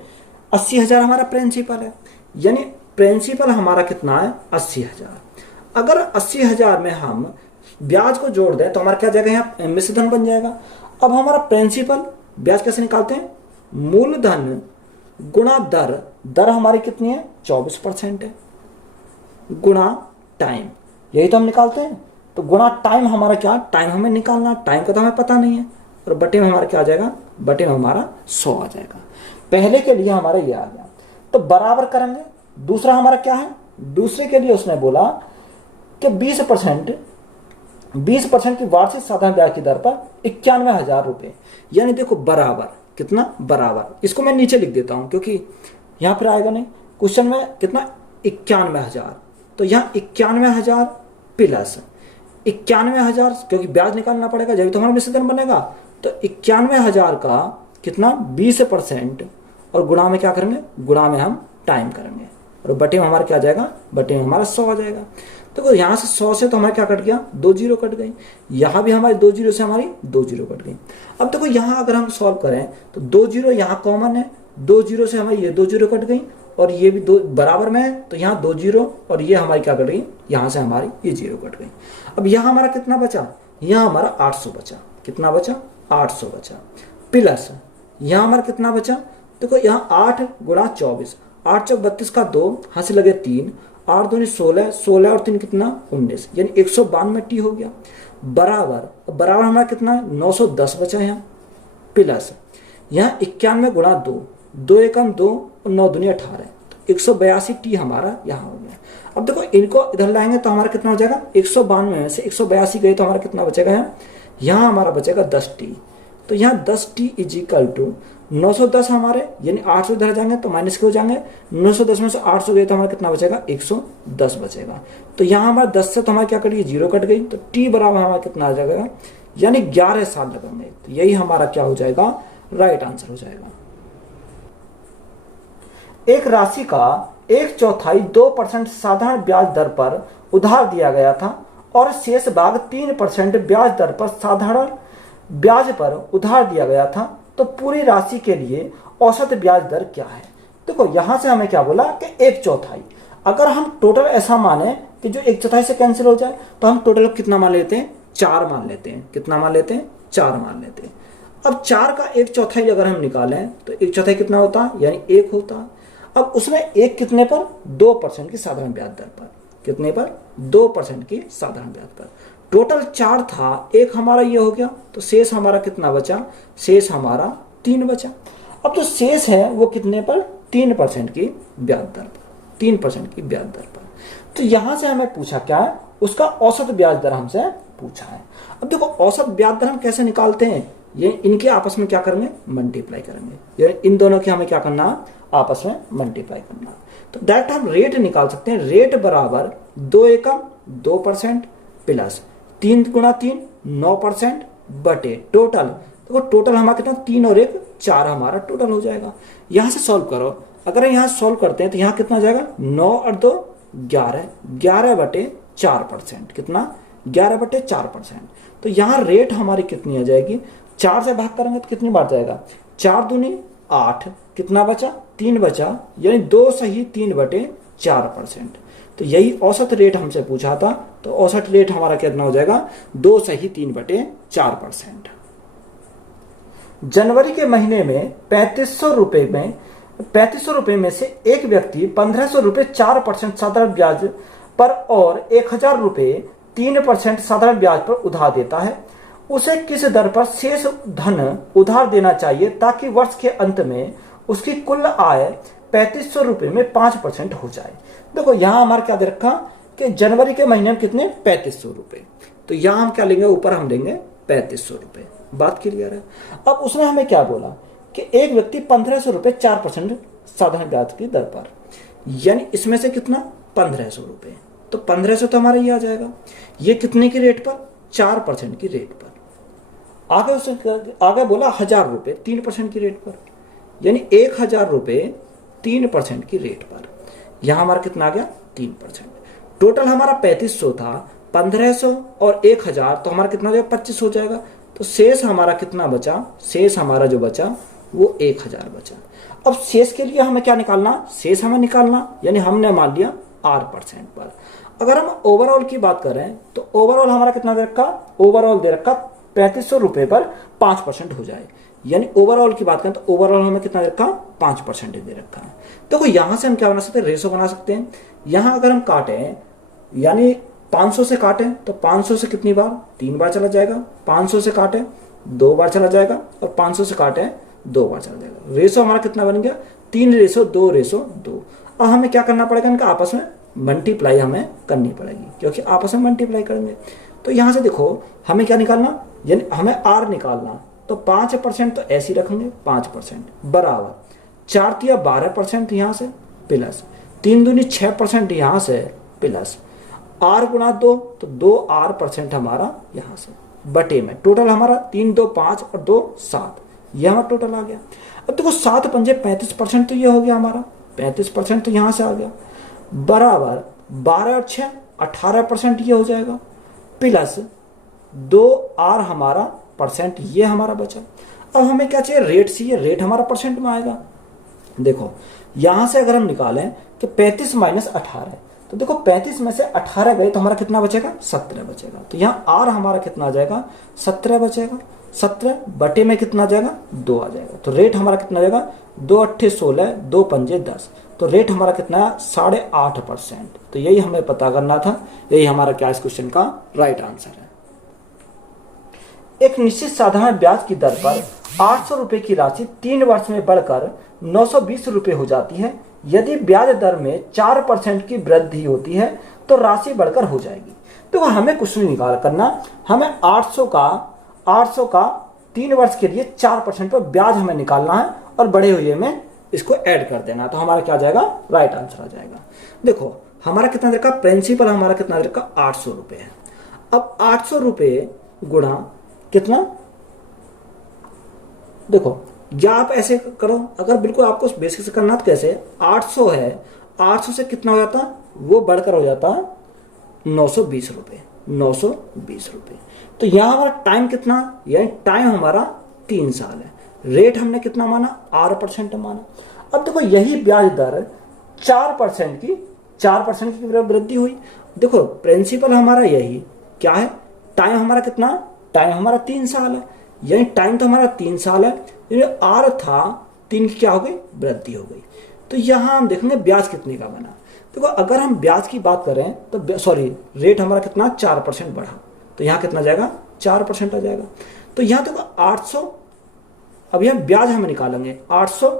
80,000 हमारा प्रिंसिपल है, यानी प्रिंसिपल हमारा कितना है 80,000। अगर 80,000 में हम ब्याज को जोड़ दें तो हमारा क्या जाएगा, यहाँ मिश्र धन बन जाएगा। अब हमारा प्रिंसिपल ब्याज कैसे निकालते हैं, मूलधन गुणा दर, दर हमारी कितनी है 24% है, गुणा टाइम, यही तो हम निकालते हैं। तो गुणा टाइम हमारा क्या, टाइम हमें निकालना, टाइम का तो हमें पता नहीं है। और बटे में हमारा क्या आ जाएगा, बटे में हमारा 100 आ जाएगा। पहले के लिए हमारा ये आ गया। तो बराबर करेंगे, दूसरा हमारा क्या है, दूसरे के लिए उसने बोला कि 20% की वार्षिक साधारण ब्याज की दर पर 91,000 रुपए, यानी देखो बराबर कितना, बराबर, इसको मैं नीचे लिख देता हूं क्योंकि यहां पर आएगा नहीं, क्वेश्चन में कितना 91,000। तो यहाँ 91,000 प्लस 91,000, क्योंकि ब्याज निकालना पड़ेगा जब तो हमारा मिश्र धन बनेगा। तो 91,000 का कितना 20% और गुणा में क्या करेंगे, गुणा में हम टाइम करेंगे और बटे में हमारा क्या आ जाएगा, बटे में हमारा 100 आ जाएगा। देखो यहाँ से 100 से तो हमारे क्या कट गया, 2 जीरो कट गई, यहाँ भी हमारी 2 जीरो से हमारी 2 जीरो कट गई। अब देखो यहाँ अगर हम सॉल्व करें तो 2 जीरो यहाँ कॉमन है, 2 जीरो से हमारी ये 2 जीरो कट गई और ये भी 2 बराबर में है, तो यहाँ 2 जीरो और ये हमारी क्या कट गई, यहाँ से हमारी ये जीरो कट गई। अब यहाँ हमारा कितना बचा, यहाँ हमारा 800 बचा, कितना बचा, 800 बचा, प्लस यहाँ हमारा कितना बचा, देखो यहाँ 8 गुणा 24, 8 चौक 32 का 2, हाँ से लगे 3, 8 दूनी 16, 16 और 3 कितना 19, यानी 192 टी हो गया। बराबर बराबर हमारा कितना है, 910 बचा यहाँ, प्लस यहाँ 91 गुणा 2, 2 एकम 2 और 9 दूनी 18, तो 182 टी हमारा यहाँ हो गया। अब देखो इनको इधर लाएंगे तो हमारा कितना हो जाएगा, 192 में से 182 गए तो हमारा कितना बचेगा, यहाँ हमारा बचेगा 10 टी। तो यहाँ 10 टी इज इक्वल टू 910 हमारे, यानी 800 इधर जाएंगे तो माइनस के हो जाएंगे, 910 में से 800 गए तो हमारा कितना बचेगा, 110 बचेगा। तो यहाँ हमारा 10 से तो हमारी क्या कटी, जीरो कट गई, तो टी बराबर हमारा कितना आ जाएगा, यानी 11 साल लगेंगे। तो यही हमारा क्या हो जाएगा, राइट आंसर हो जाएगा। एक राशि का 1/4 2% साधारण ब्याज दर पर उधार दिया गया था और शेष भाग 3% ब्याज दर पर साधारण ब्याज पर उधार दिया गया था, तो पूरी राशि के लिए औसत ब्याज दर क्या है। देखो यहां से हमें क्या बोला कि 1/4, अगर हम टोटल ऐसा माने कि जो 1/4 से कैंसिल हो जाए तो हम टोटल कितना मान लेते हैं, 4 मान लेते हैं, कितना मान लेते हैं, 4 मान लेते हैं। अब 4 का 1/4 अगर हम निकालें तो 1/4 कितना होता है, यानी 1 होता है। अब उसमें 1 कितने पर, 2% की साधारण ब्याज दर पर, कितने पर, 2% की साधारण ब्याज पर। टोटल 4 था, 1 हमारा ये हो गया, तो शेष हमारा कितना बचा, शेष हमारा 3 बचा। अब जो शेष है वो कितने पर, 3% की ब्याज दर पर, 3% की ब्याज दर पर। तो यहां से हमें पूछा क्या है, उसका औसत ब्याज दर हमसे पूछा है। अब देखो औसत ब्याज दर हम कैसे निकालते हैं, ये इनके आपस में क्या करेंगे, मल्टीप्लाई करेंगे, ये इन दोनों की हमें क्या करना, आपस में मल्टीप्लाई करना। तो डायरेक्ट हम रेट निकाल सकते हैं, रेट बराबर 2 एकम 2% प्लस 3 गुणा 3 9% बटे टोटल, देखो टोटल हमारा कितना, 3 और 1 4 हमारा टोटल हो जाएगा। यहां से सॉल्व करो, अगर यहाँ सॉल्व करते हैं तो यहाँ कितना जाएगा, 9 और 2 11, 11 बटे 4%, कितना, 11 बटे 4%। तो यहाँ रेट हमारी कितनी आ जाएगी, 4 से भाग करेंगे तो कितनी बार जाएगा, 4 दूनी 8, कितना बचा, 3 बचा, यानी 2 सही 3 बटे 4%। तो यही औसत रेट हमसे पूछा था, तो औसत रेट हमारा कितना हो जाएगा, 2 सही 3 बटे 4%। जनवरी के महीने में 3500 रुपए में से एक व्यक्ति 1500 रुपए 4% साधारण ब्याज पर और 1000 रुपए 3% साधारण ब्याज पर उधार देता है। उसे किस दर पर शेष धन उधार देना चाहिए ताकि वर्ष के अंत में उसकी कुल आय 3500 रुपए में 5% हो जाए। देखो यहां हमारा क्या दे रखा कि जनवरी के महीने में कितने, 3500 रुपए, तो यहां हम क्या लेंगे, ऊपर हम लेंगे 3500 रुपए। बात क्लियर है। अब उसने हमें क्या बोला कि एक व्यक्ति 1500 रुपए 4% साधारण ब्याज की दर पर, यानी इसमें से कितना, 1500 रुपए, तो 1500 तो हमारा ये आ जाएगा, ये कितने की रेट पर, 4% की रेट पर। आगे उसने आगे बोला 1000 रुपए 3% की रेट पर, यानी 1000 रुपए 3% की रेट पर। यहां हमारा कितना आ गया, 3%। टोटल हमारा 3500 था, 1500 और 1000, तो हमारा कितना हो जाएगा, 25 हो जाएगा। तो शेष हमारा कितना बचा, शेष हमारा जो बचा वो 1000 बचा। अब शेष के लिए हमें क्या निकालना, शेष हमें निकालना, यानी हमने मान लिया R% पर। अगर हम ओवरऑल की बात करें तो ओवरऑल हमारा कितना दे रखा, ओवरऑल दे रखा 3500 रुपए पर 5% हो जाए, यानी ओवरऑल की बात करें तो ओवरऑल हमें कितना दे रखा, 5% दे रखा है। देखो यहां से हम क्या बना सकते हैं, रेशो बना सकते हैं। यहां अगर हम काटें, यानी 500 से काटें तो 500 से कितनी बार, 3 बार चला जाएगा, 500 से काटें 2 बार चला जाएगा, और 500 से काटें 2 बार चला जाएगा। रेशो हमारा कितना बन गया, 3:2:2। अब हमें क्या करना पड़ेगा, इनका आपस में मल्टीप्लाई हमें करनी पड़ेगी, क्योंकि आपस में मल्टीप्लाई करेंगे। तो यहां से देखो हमें क्या निकालना, यानी हमें R निकालना, तो 5% तो ऐसे ही रखेंगे, 5% बराबर 4 तिया 12% यहां से प्लस 3 दूनी 6% यहां से प्लस R गुणा 2, तो 2R% हमारा यहां से बटे में, टोटल हमारा 3 2 5 और 2 7, यह हमारा टोटल आ गया। अब देखो 7 पंजे 35%, तो ये हो गया हमारा 35%, तो यहां से आ गया, बराबर 12 और 6 18% ये हो जाएगा, प्लस 2R हमारा परसेंट, ये हमारा बचा। अब हमें क्या चाहिए, रेट चाहिए, रेट हमारा परसेंट में आएगा। देखो यहां से अगर हम निकालें कि 35 माइनस 18 है, तो देखो 35 में से 18 गए तो हमारा कितना बचेगा, 17 बचेगा। तो यहाँ R हमारा कितना आ जाएगा, 17 बचेगा। 17 बटे में कितना आ जाएगा, 2 आ जाएगा। तो रेट हमारा कितना आ जाएगा, 2 अट्ठे 16, 2 पंजे 10। तो रेट हमारा कितना है, 8.5%। तो यही हमें पता करना था, यही हमारा क्या इस क्वेश्चन का राइट आंसर है। एक निश्चित साधारण ब्याज की दर पर 800 रुपए की राशि 3 वर्ष में बढ़कर 920 रुपए हो जाती है। यदि ब्याज दर में 4% की वृद्धि होती है तो राशि बढ़कर हो जाएगी। तो हमें कुछ नहीं निकाल करना, हमें 800 का 3 वर्ष के लिए 4% पर ब्याज हमें निकालना है और बढ़े हुए में इसको ऐड कर देना। तो हमारा क्या आ जाएगा, राइट आंसर आ जाएगा। देखो हमारा कितना देर का प्रिंसिपल, हमारा कितना देर का 800 रुपए है। अब 800 रुपए गुणा कितना, देखो या आप ऐसे करो, अगर बिल्कुल आपको बेसिक से करना तो कैसे, 800 है, 800 से कितना हो जाता, वो बढ़कर हो जाता 920 रुपए, 920 रुपए। तो यहां हमारा टाइम कितना, यानी टाइम हमारा 3 साल है। रेट हमने कितना माना, 8% माना। अब देखो यही ब्याज दर 4% की वृद्धि हुई। देखो प्रिंसिपल हमारा यही क्या है, टाइम हमारा कितना, टाइम हमारा 3 साल है, यानी टाइम तो हमारा 3 साल है, यानी आर था 3 की क्या हो गई, वृद्धि हो गई। तो यहां हम देखेंगे ब्याज कितने का बना। देखो अगर हम ब्याज की बात करें तो सॉरी, रेट हमारा कितना 4% बढ़ा, तो यहाँ कितना जाएगा, 4% आ जाएगा। तो यहाँ देखो 800, अब यह ब्याज हमें निकालेंगे, 800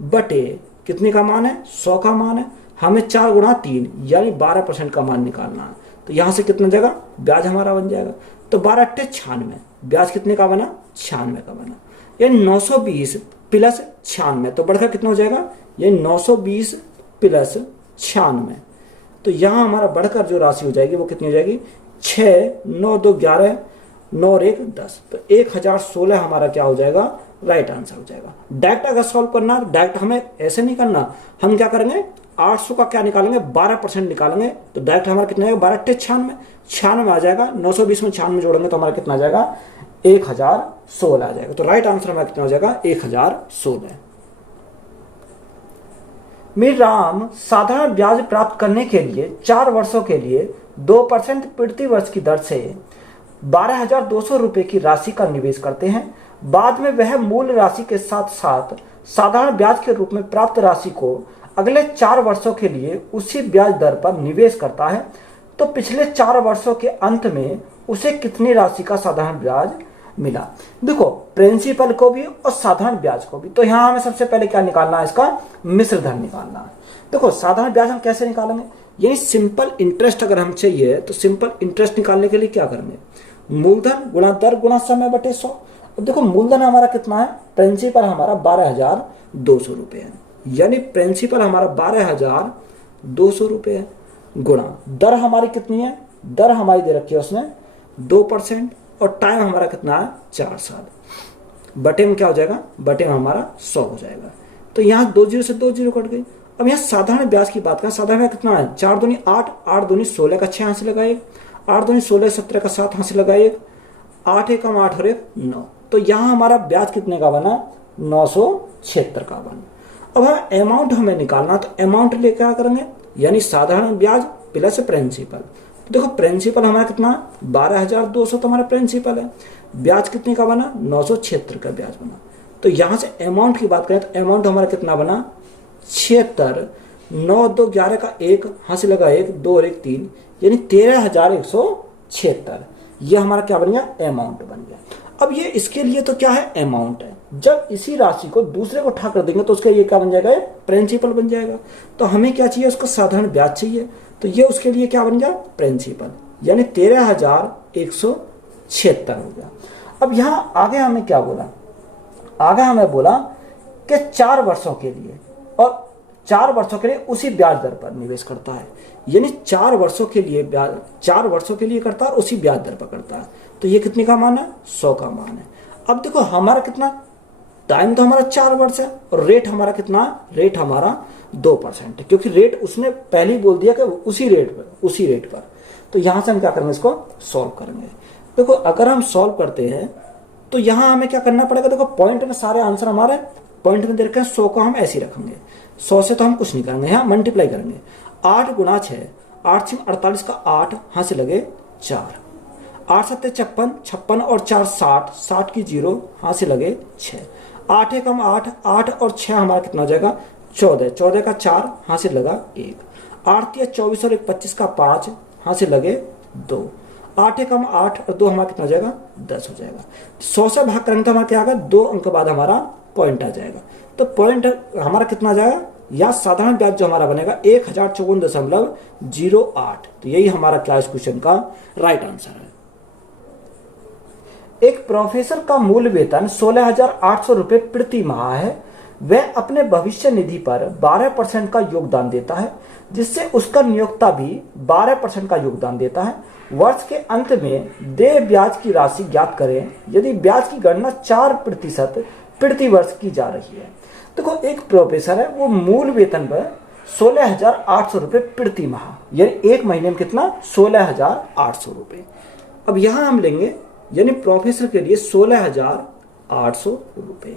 बटे कितने का मान है, 100 का मान है, हमें 4 गुणा 3 यानी 12% का मान निकालना है। तो यहां से कितना जाएगा, ब्याज हमारा बन जाएगा। तो 12 अट्ठे 96, ब्याज कितने का बना, 96 का बना, यानी 920 प्लस 96, तो बढ़कर कितना हो जाएगा, ये 920 प्लस 96। तो यहां हमारा बढ़कर जो राशि हो जाएगी वो कितनी हो जाएगी, 6, 9, 2, 11, 9 और 1, 10। तो 1016 हमारा क्या हो जाएगा, राइट आंसर हो जाएगा। डायरेक्ट अगर सॉल्व करना, डायरेक्ट हमें ऐसे नहीं करना, हम क्या करेंगे, 800 का क्या निकालेंगे, 12% निकालेंगे। तो डायरेक्ट हमारा कितना आएगा, 12 अट्ठे 96, 96 आ जाएगा। 920 में 96 जोड़ेंगे तो हमारा कितना आ जाएगा, 1016 आ जाएगा। तो राइट आंसर हमारा कितना हो जाएगा, 1016। मीराम साधारण ब्याज प्राप्त करने के लिए 4 वर्षों के लिए 2% प्रति वर्ष की दर से 12,200 रुपए की राशि का निवेश करते हैं। बाद में वह मूल राशि के साथ साथ साधारण ब्याज के रूप में प्राप्त राशि को अगले 4 वर्षों के लिए उसी ब्याज दर पर निवेश करता है। तो पिछले 4 वर्षों के अंत में उसे कितनी राशि का साधारण ब्याज मिला। देखो प्रिंसिपल को भी और साधारण ब्याज को भी। तो यहां हमें सबसे पहले क्या निकालना है, इसका मिश्र धन निकालना है। देखो साधारण ब्याज हम कैसे निकालेंगे, यही सिंपल इंटरेस्ट अगर हम चाहिए तो सिंपल इंटरेस्ट निकालने के लिए क्या करेंगे, मूलधन गुणा दर गुणा समय बटे 100। अब देखो मूलधन हमारा कितना है, प्रिंसिपल हमारा 12,200 रुपए है, यानी प्रिंसिपल हमारा 12,200 रुपए है, गुणा दर हमारी कितनी है, दर हमारी दे रखी है उसने 2% और टाइम हमारा कितना है 4 साल, बटे में क्या हो जाएगा, बटे में हमारा 100 हो जाएगा। तो यहाँ 2 जीरो से 2 जीरो कट गई। अब यहाँ साधारण ब्याज की बात करें, साधारण ब्याज कितना है, 4 दूनी 8, 8 दूनी 16 का 6 हाथ से लगाए, 8 दूनी 16, 17 का 7 हाथ से लगाए, 8 एकम 8 और 1 9। तो यहाँ हमारा ब्याज कितने का बना, 976 का बना। अब अमाउंट हमें निकालना, तो अमाउंट ले क्या करेंगे, यानी साधारण ब्याज प्लस प्रिंसिपल। तो देखो प्रिंसिपल हमारा कितना 12,200 तो हमारा प्रिंसिपल है, ब्याज कितने का बना 976 का ब्याज बना। तो यहां से अमाउंट की बात करें तो अमाउंट हमारा कितना बना 76, 9 2 11 का 1 हाथ से लगा 1 2 और 1 3, यानी 13,176। ये हमारा क्या बन गया, अमाउंट बन गया। अब ये इसके लिए तो क्या है, अमाउंट है। जब इसी राशि को दूसरे को उठा कर देंगे तो उसका ये क्या बन जाएगा, प्रिंसिपल बन जाएगा। तो हमें क्या चाहिए, उसको साधारण ब्याज चाहिए, तो ये उसके लिए क्या बन गया, प्रिंसिपल, यानी 13,176 हो गया। अब यहां आगे हमें क्या बोला, आगे हमें बोला कि 4 वर्षों के लिए, और 4 वर्षों के लिए उसी ब्याज दर पर निवेश करता है, यानी 4 वर्षों के लिए ब्याज, 4 वर्षों के लिए करता है और उसी ब्याज दर पर करता है। तो ये कितने का मान है, 100 का मान है। अब देखो हमारा कितना टाइम तो हमारा 4 वर्ष है और रेट हमारा कितना, रेट हमारा 2% है, क्योंकि रेट उसने पहले ही बोल दिया कि उसी रेट पर। तो यहां से हम क्या करेंगे, इसको सॉल्व करेंगे। देखो अगर हम सॉल्व करते हैं तो यहां हमें क्या करना पड़ेगा, देखो पॉइंट में सारे आंसर हमारे पॉइंट में दे रखे हैं, 100 को हम ऐसे ही रखेंगे, 100 से तो हम कुछ नहीं करेंगे, यहाँ मल्टीप्लाई करेंगे। 8 गुना 6, 8 6 48 का 8, यहाँ से लगे 4, 8 7 56, 56 और 4 60, 60 की 0, यहाँ से लगे 6, 8 1 8, 8 और 6 हमारा कितना हो जाएगा 14, 14 का 4, यहाँ से लगा 1, 8 3 24 और 1 25 का 5, यहाँ से लगे 2, 8 1 8 और 2 हमारा कितना हो जाएगा 10 हो जाएगा। 100 से भाग करेंगे तो हमारा क्या आएगा, 2 अंक बाद हमारा पॉइंट आ जाएगा। तो पॉइंट हमारा कितना आ जाएगा, या साधारण ब्याज जो हमारा बनेगा 1054.08। तो यही हमारा क्या इस क्वेश्चन का राइट आंसर है। एक प्रोफेसर का मूल वेतन 16,800 रुपए प्रति माह है। वह अपने भविष्य निधि पर 12% का योगदान देता है, जिससे उसका नियोक्ता भी 12% का योगदान देता है। वर्ष के अंत में देय ब्याज की राशि ज्ञात करें यदि ब्याज की गणना 4% प्रति वर्ष की जा रही है। देखो एक प्रोफेसर है, वो मूल वेतन पर 16,800 रुपए प्रति माह, यानी एक महीने में कितना 16,800 रुपए। अब यहां हम लेंगे यानी प्रोफेसर के लिए 16,800 रुपए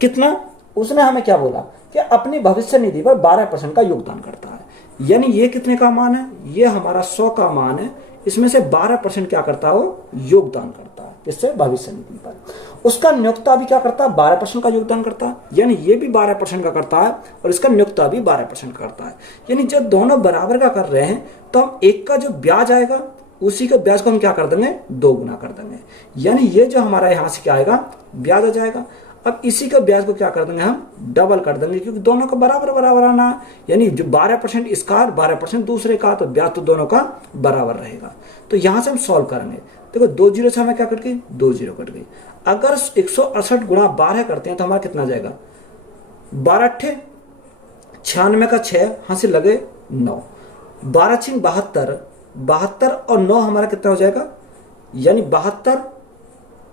कितना, उसने हमें क्या बोला कि अपनी भविष्य निधि पर 12% का योगदान करता है, यानी ये कितने का मान है, ये हमारा 100 का मान है, इसमें से 12% क्या करता है, वो योगदान करता है, इससे भविष्य निधि पर। उसका नियोक्ता भी क्या करता है, 12% का योगदान करता है, यानी ये भी 12% का करता है और इसका नियोक्ता भी 12% का करता है। यानी जब दोनों बराबर का कर रहे हैं तो हम एक का जो ब्याज आएगा उसी के ब्याज को हम क्या कर देंगे, 2 गुना कर देंगे, यानी ये जो हमारा यहां से क्या आएगा, ब्याज आ जाएगा। अब इसी का ब्याज को क्या कर देंगे, हम डबल कर देंगे, क्योंकि दोनों का बराबर आना है, यानी जो 12% इसका 12% दूसरे का, तो ब्याज तो दोनों का बराबर रहेगा। तो यहां से हम सॉल्व करेंगे। देखो 2 जीरो से हमें क्या कट गई, 2 जीरो कट गई। अगर 168 गुणा 12 करते हैं तो हमारा कितना जाएगा, 12 96 का 6, यहां से लगे 9, 12 6 72, 72 और 9 हमारा कितना हो जाएगा, यानी 72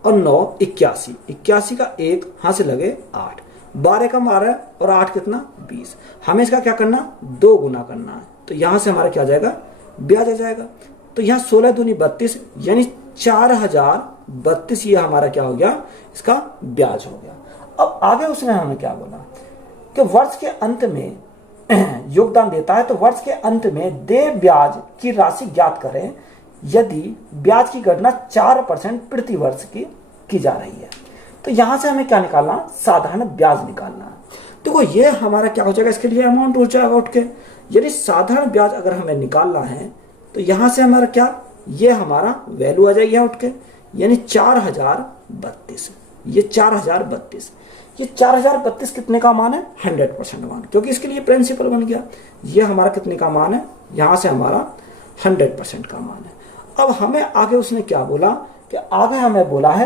और 9 81, 81 का 1, यहां से लगे 8, 12 का 12 और 8 कितना 20। हमें इसका क्या करना, 2 गुना करना है, तो यहां से हमारा क्या आ जाएगा, ब्याज आ जाएगा। तो यहाँ 16 दूनी 32, यानी 4,032 ये हमारा क्या हो गया, इसका ब्याज हो गया। अब आगे उसने हमें क्या बोला कि वर्ष के अंत में योगदान देता है, तो वर्ष के अंत में देय ब्याज की राशि ज्ञात करें यदि ब्याज की गणना 4% प्रति वर्ष की जा रही है। तो यहां से हमें क्या निकालना, साधारण ब्याज निकालना है। देखो ये हमारा क्या हो जाएगा, इसके लिए अमाउंट हो जाएगा उठ के, यदि साधारण ब्याज अगर हमें निकालना है तो यहां से हमारा क्या, ये हमारा वैल्यू आ जाएगी उठ के, यानी 4,032, ये 4,032, ये 4,032 कितने का मान है, 100% मान, क्योंकि इसके लिए प्रिंसिपल बन गया। ये हमारा कितने का मान है, यहां से हमारा 100% का मान है। अब हमें आगे उसने क्या बोला कि आगे हमें बोला है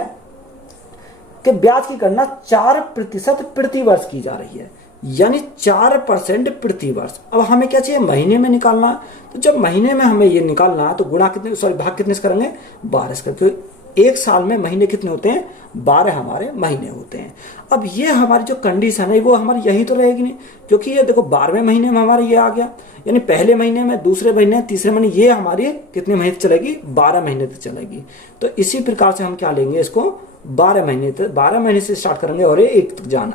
कि ब्याज की गणना 4% प्रति वर्ष की जा रही है, यानी 4% प्रति वर्ष। अब हमें क्या चाहिए, महीने में निकालना है। तो जब महीने में हमें ये निकालना है तो गुणा कितने, सॉरी भाग कितने से करेंगे, 12 से, क्योंकि एक साल में महीने कितने होते हैं, 12 हमारे महीने होते हैं। अब ये हमारी जो कंडीशन है वो हमारी यही तो रहेगी नहीं, क्योंकि ये देखो 12वें महीने में हमारा ये आ गया, यानी पहले महीने में, दूसरे महीने, तीसरे महीने, ये हमारी कितने महीने तक चलेगी, 12 महीने तक चलेगी। तो इसी प्रकार से हम क्या लेंगे, इसको 12 महीने तक, 12 महीने से स्टार्ट करेंगे और ये 1 तक जाना,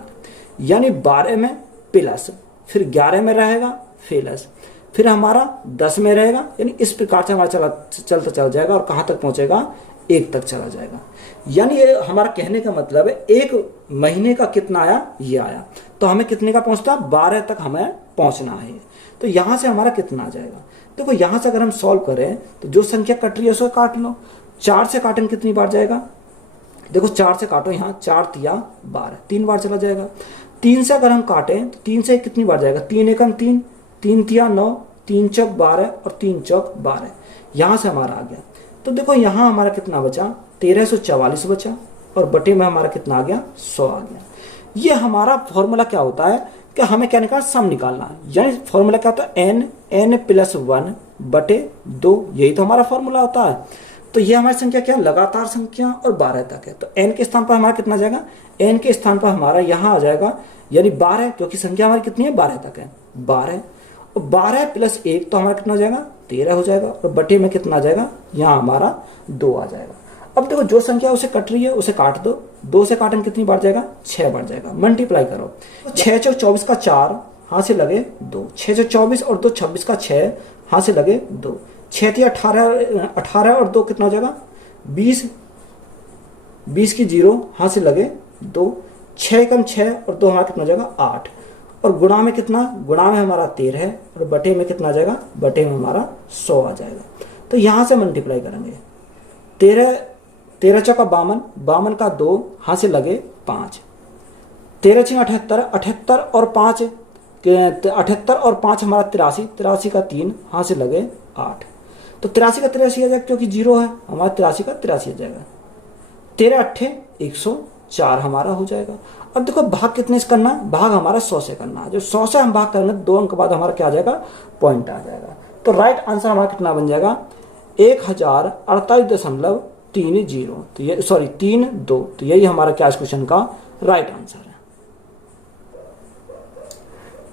यानी 12 में प्लस, फिर 11 में रहेगा प्लस, फिर हमारा 10 में रहेगा, यानी इस प्रकार से हमारा चलता चल जाएगा और कहां तक पहुंचेगा, 1 तक चला जाएगा। यानी ये हमारा कहने का मतलब है 1 महीने का कितना आया, ये आया, तो हमें कितने का पहुंचता, 12 तक हमें पहुंचना है। तो यहां से हमारा कितना आ जाएगा, देखो यहां से अगर हम सॉल्व करें तो जो संख्या कट रही है उसको काट लो, 4 से काटेंगे कितनी बार जाएगा, देखो 4 से काटो, यहाँ 4 तिया 12, 3 बार चला जाएगा। 3 से अगर हम काटें तो 3 से कितनी बार जाएगा, 3 एकम 3, 3 तिया 9, 3 चौक 12 और 3 चौक 12, यहां से हमारा आ गया। तो देखो यहाँ हमारा कितना बचा, 1344 बचा, और बटे में हमारा कितना आ गया, 100 आ गया। ये हमारा फॉर्मूला क्या होता है कि हमें क्या निकालना, सम निकालना है, यानी फॉर्मूला क्या होता है, n+1/2, यही तो हमारा फॉर्मूला होता है। तो ये हमारी संख्या क्या है, लगातार संख्या और 12 तक है। तो n के स्थान पर हमारा कितना जाएगा, n के स्थान पर हमारा यहाँ आ जाएगा यानी 12, क्योंकि संख्या हमारी कितनी है, 12 तक है, 12 और 12 प्लस 1 तो हमारा कितना हो जाएगा, 13 हो जाएगा, और बटे में कितना आ जाएगा, यहाँ हमारा 2 आ जाएगा। अब देखो जो संख्या उसे कट रही है उसे काट दो, 2 से काटने कितनी बढ़ जाएगा, 6 बढ़ जाएगा। मल्टीप्लाई करो, 6 चौक 24 का 4, हाथ से लगे 2, 6 चौक 24 और 2 26 का 6, हाथ से लगे 2, 6 थी 18 और 2 कितना हो जाएगा 20, 20 की 0, हाथ से लगे 2, 6 कम 6 और 2 हमारा कितना हो जाएगा 8, और गुणा में कितना, गुणा में हमारा 13 है, और बटे में कितना आ जाएगा, बटे में हमारा 100 आ जाएगा। तो यहाँ से मल्टीप्लाई करेंगे, 13 चौका 52, 52 का 2, हाथ से लगे 5, 13 6 78, 78 और 5, 78 और 5 हमारा 83, 83 का 3, हाथ से लगे 8, तो 83 का 83 आ जाएगा, क्योंकि 0 है हमारा 83 का 83 आ जाएगा। 13 8 104 हमारा हो जाएगा। अब देखो भाग कितने से करना, भाग हमारा 100 से करना है। जो 100 से हम भाग करेंगे 2 अंक बाद हमारा क्या आ जाएगा, पॉइंट आ जाएगा। तो राइट आंसर हमारा कितना बन जाएगा, 1048.30, तो ये 32, तो यही हमारा क्या इस क्वेश्चन का राइट आंसर है।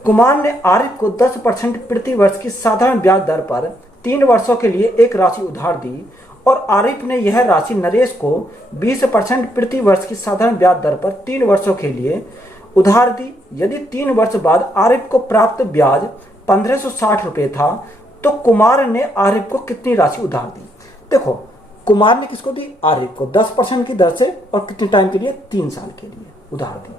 कुमार ने आरिफ को 10% प्रति वर्ष की साधारण ब्याज दर पर 3 वर्षों के लिए एक राशि उधार दी, और आरिफ ने यह राशि नरेश को 20% प्रति वर्ष की साधारण ब्याज दर पर 3 वर्षों के लिए उधार दी। यदि 3 वर्ष बाद आरिफ को प्राप्त ब्याज 1560 रुपये था, तो कुमार ने आरिफ को कितनी राशि उधार दी। देखो कुमार ने किसको दी, आरिफ को 10% की दर से, और कितने टाइम के लिए, 3 साल के लिए उधार दी।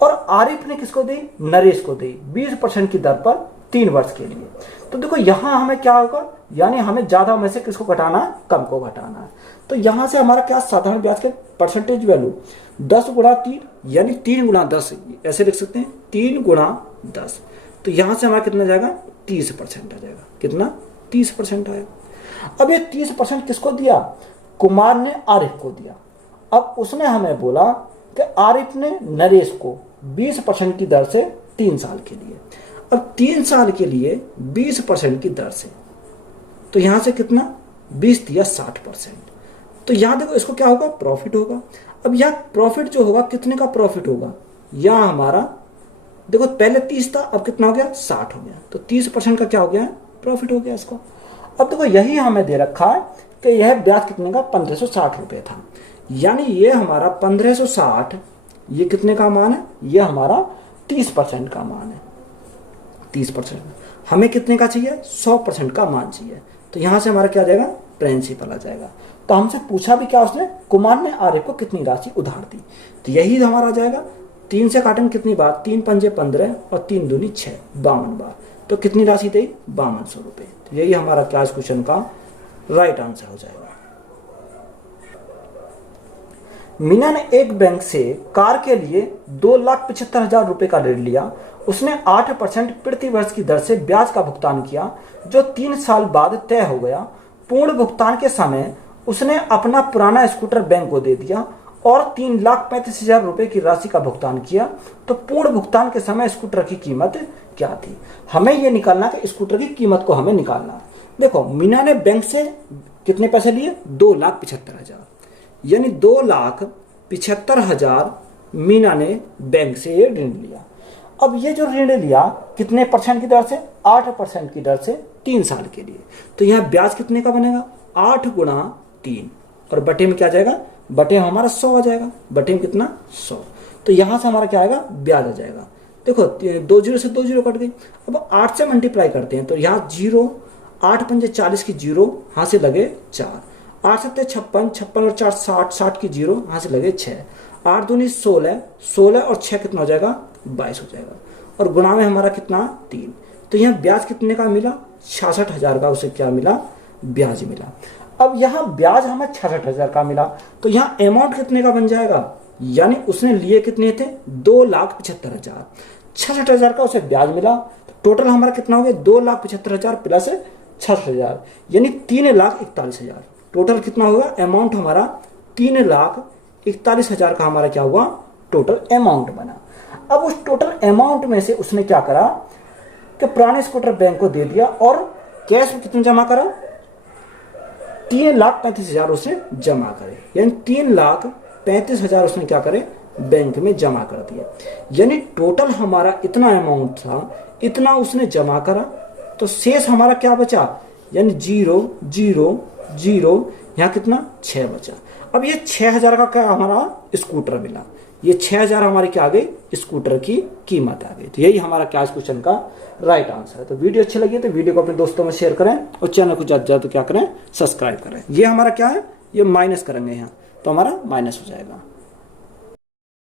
और आरिफ ने किसको दी, नरेश को दी 20% की दर पर 3 वर्ष के लिए। तो देखो यहां हमें क्या होगा, यानी हमें ज्यादा में से किसको घटाना है, कम को घटाना है। तो यहां से हमारा क्या, साधारण ब्याज के परसेंटेज वैल्यू 10 गुणा 3, यानी 3 गुणा 10, ऐसे लिख सकते हैं 3 गुणा 10। तो यहां से हमारा कितना जाएगा, 30% आ जाएगा। कितना, 30% आएगा। अब ये 30% किसको दिया, कुमार ने आरिफ को दिया। अब उसने हमें बोला कि आरिफ ने नरेश को 20% की दर से 3 साल के लिए। अब 3 साल के लिए 20% की दर से, तो यहां से कितना, 20 दिया 60%। तो यहां देखो इसको क्या होगा, प्रॉफिट होगा। अब यह प्रॉफिट जो होगा कितने का प्रॉफिट होगा, यहां हमारा देखो पहले 30 था, अब कितना हो गया, 60 हो गया। तो 30% का क्या हो गया, प्रॉफिट हो गया इसको। अब देखो यही हमें दे रखा है कि यह ब्याज कितने का, 1560 रुपये था, यानी ये हमारा 1560, ये कितने का मान है, ये हमारा 30% का मान है। 30% हमें कितने का चाहिए, 100% का मान चाहिए। तो यहां से हमारा क्या आ जाएगा, प्रिंसिपल आ जाएगा। तो हमसे पूछा भी क्या उसने, कुमार ने आरिफ को कितनी राशि उधार दी, तो यही हमारा आ जाएगा। 3 से काटेंगे कितनी बार, 3 पंजे 15 और 3 दूनी 6, 52 बार। तो कितनी राशि दी, 5200 रुपये। तो यही हमारा क्या इस क्वेश्चन का राइट आंसर हो जाएगा। मीना ने एक बैंक से कार के लिए 2,75,000 रुपए का ऋण लिया। उसने 8% प्रति वर्ष की दर से ब्याज का भुगतान किया, जो 3 साल बाद तय हो गया। पूर्ण भुगतान के समय उसने अपना पुराना स्कूटर बैंक को दे दिया और 3,35,000 रुपए की राशि का भुगतान किया। तो पूर्ण भुगतान के समय स्कूटर की कीमत क्या थी। हमें यह निकालना कि स्कूटर की कीमत को हमें निकालना। देखो मीना ने बैंक से कितने पैसे लिए, 2,75,000, यानी 2,75,000 मीना ने बैंक से ये ऋण लिया। अब ये जो ऋण लिया कितने परसेंट की दर से, 8% की दर से 3 साल के लिए। तो यह ब्याज कितने का बनेगा, 8 गुणा 3, और बटे में क्या जाएगा, बटे में हमारा 100 आ जाएगा। बटे में कितना, 100। तो यहां से हमारा क्या आएगा, ब्याज आ जाएगा। देखो 2 जीरो से 2 जीरो कट गई। अब 8 से मल्टीप्लाई करते हैं तो यहाँ 0, 8 पंजे 40 की 0, हाथ से लगे 4, 8 सत्ते 56, 56 और 4 60, 60 की 0, हाथ से लगे 6, 8 दूनी 16, 16 और 6 कितना हो जाएगा, 22 हो जाएगा। और गुणा में हमारा कितना, 3। तो यहाँ ब्याज कितने का मिला, 66,000 का उसे क्या मिला, ब्याज मिला। अब यहाँ ब्याज हमें 66,000 का मिला, तो यहाँ अमाउंट कितने का बन जाएगा, यानी उसने लिए कितने थे, 2,75,000, 66,000 का उसे ब्याज मिला। तो टोटल हमारा कितना हो गया, 2,75,000 प्लस 66,000, यानी 3,41,000। टोटल कितना होगा, अमाउंट हमारा 3,41,000 का हमारा क्या हुआ, टोटल अमाउंट बना। अब उस टोटल अमाउंट में से उसने क्या करा कि पुराने स्कूटर बैंक को दे दिया और कैश में कितना जमा करा, 3,35,000 उसने जमा करे, यानी 3,35,000 उसने क्या करे, बैंक में जमा कर दिया। यानी टोटल हमारा इतना अमाउंट था, इतना उसने जमा करा, तो शेष हमारा क्या बचा, यानी 0 0 0, यहाँ कितना 6 बचा। अब ये 6,000 का क्या हमारा स्कूटर मिला, ये 6,000 हमारी क्या आ गई, स्कूटर की कीमत आ गई। तो यही हमारा क्या इस क्वेश्चन का राइट आंसर है। तो वीडियो अच्छी लगी तो वीडियो को अपने दोस्तों में शेयर करें और चैनल को ज़्यादा तो क्या करें, सब्सक्राइब करें। ये हमारा क्या है, ये माइनस करेंगे यहाँ, तो हमारा माइनस हो जाएगा।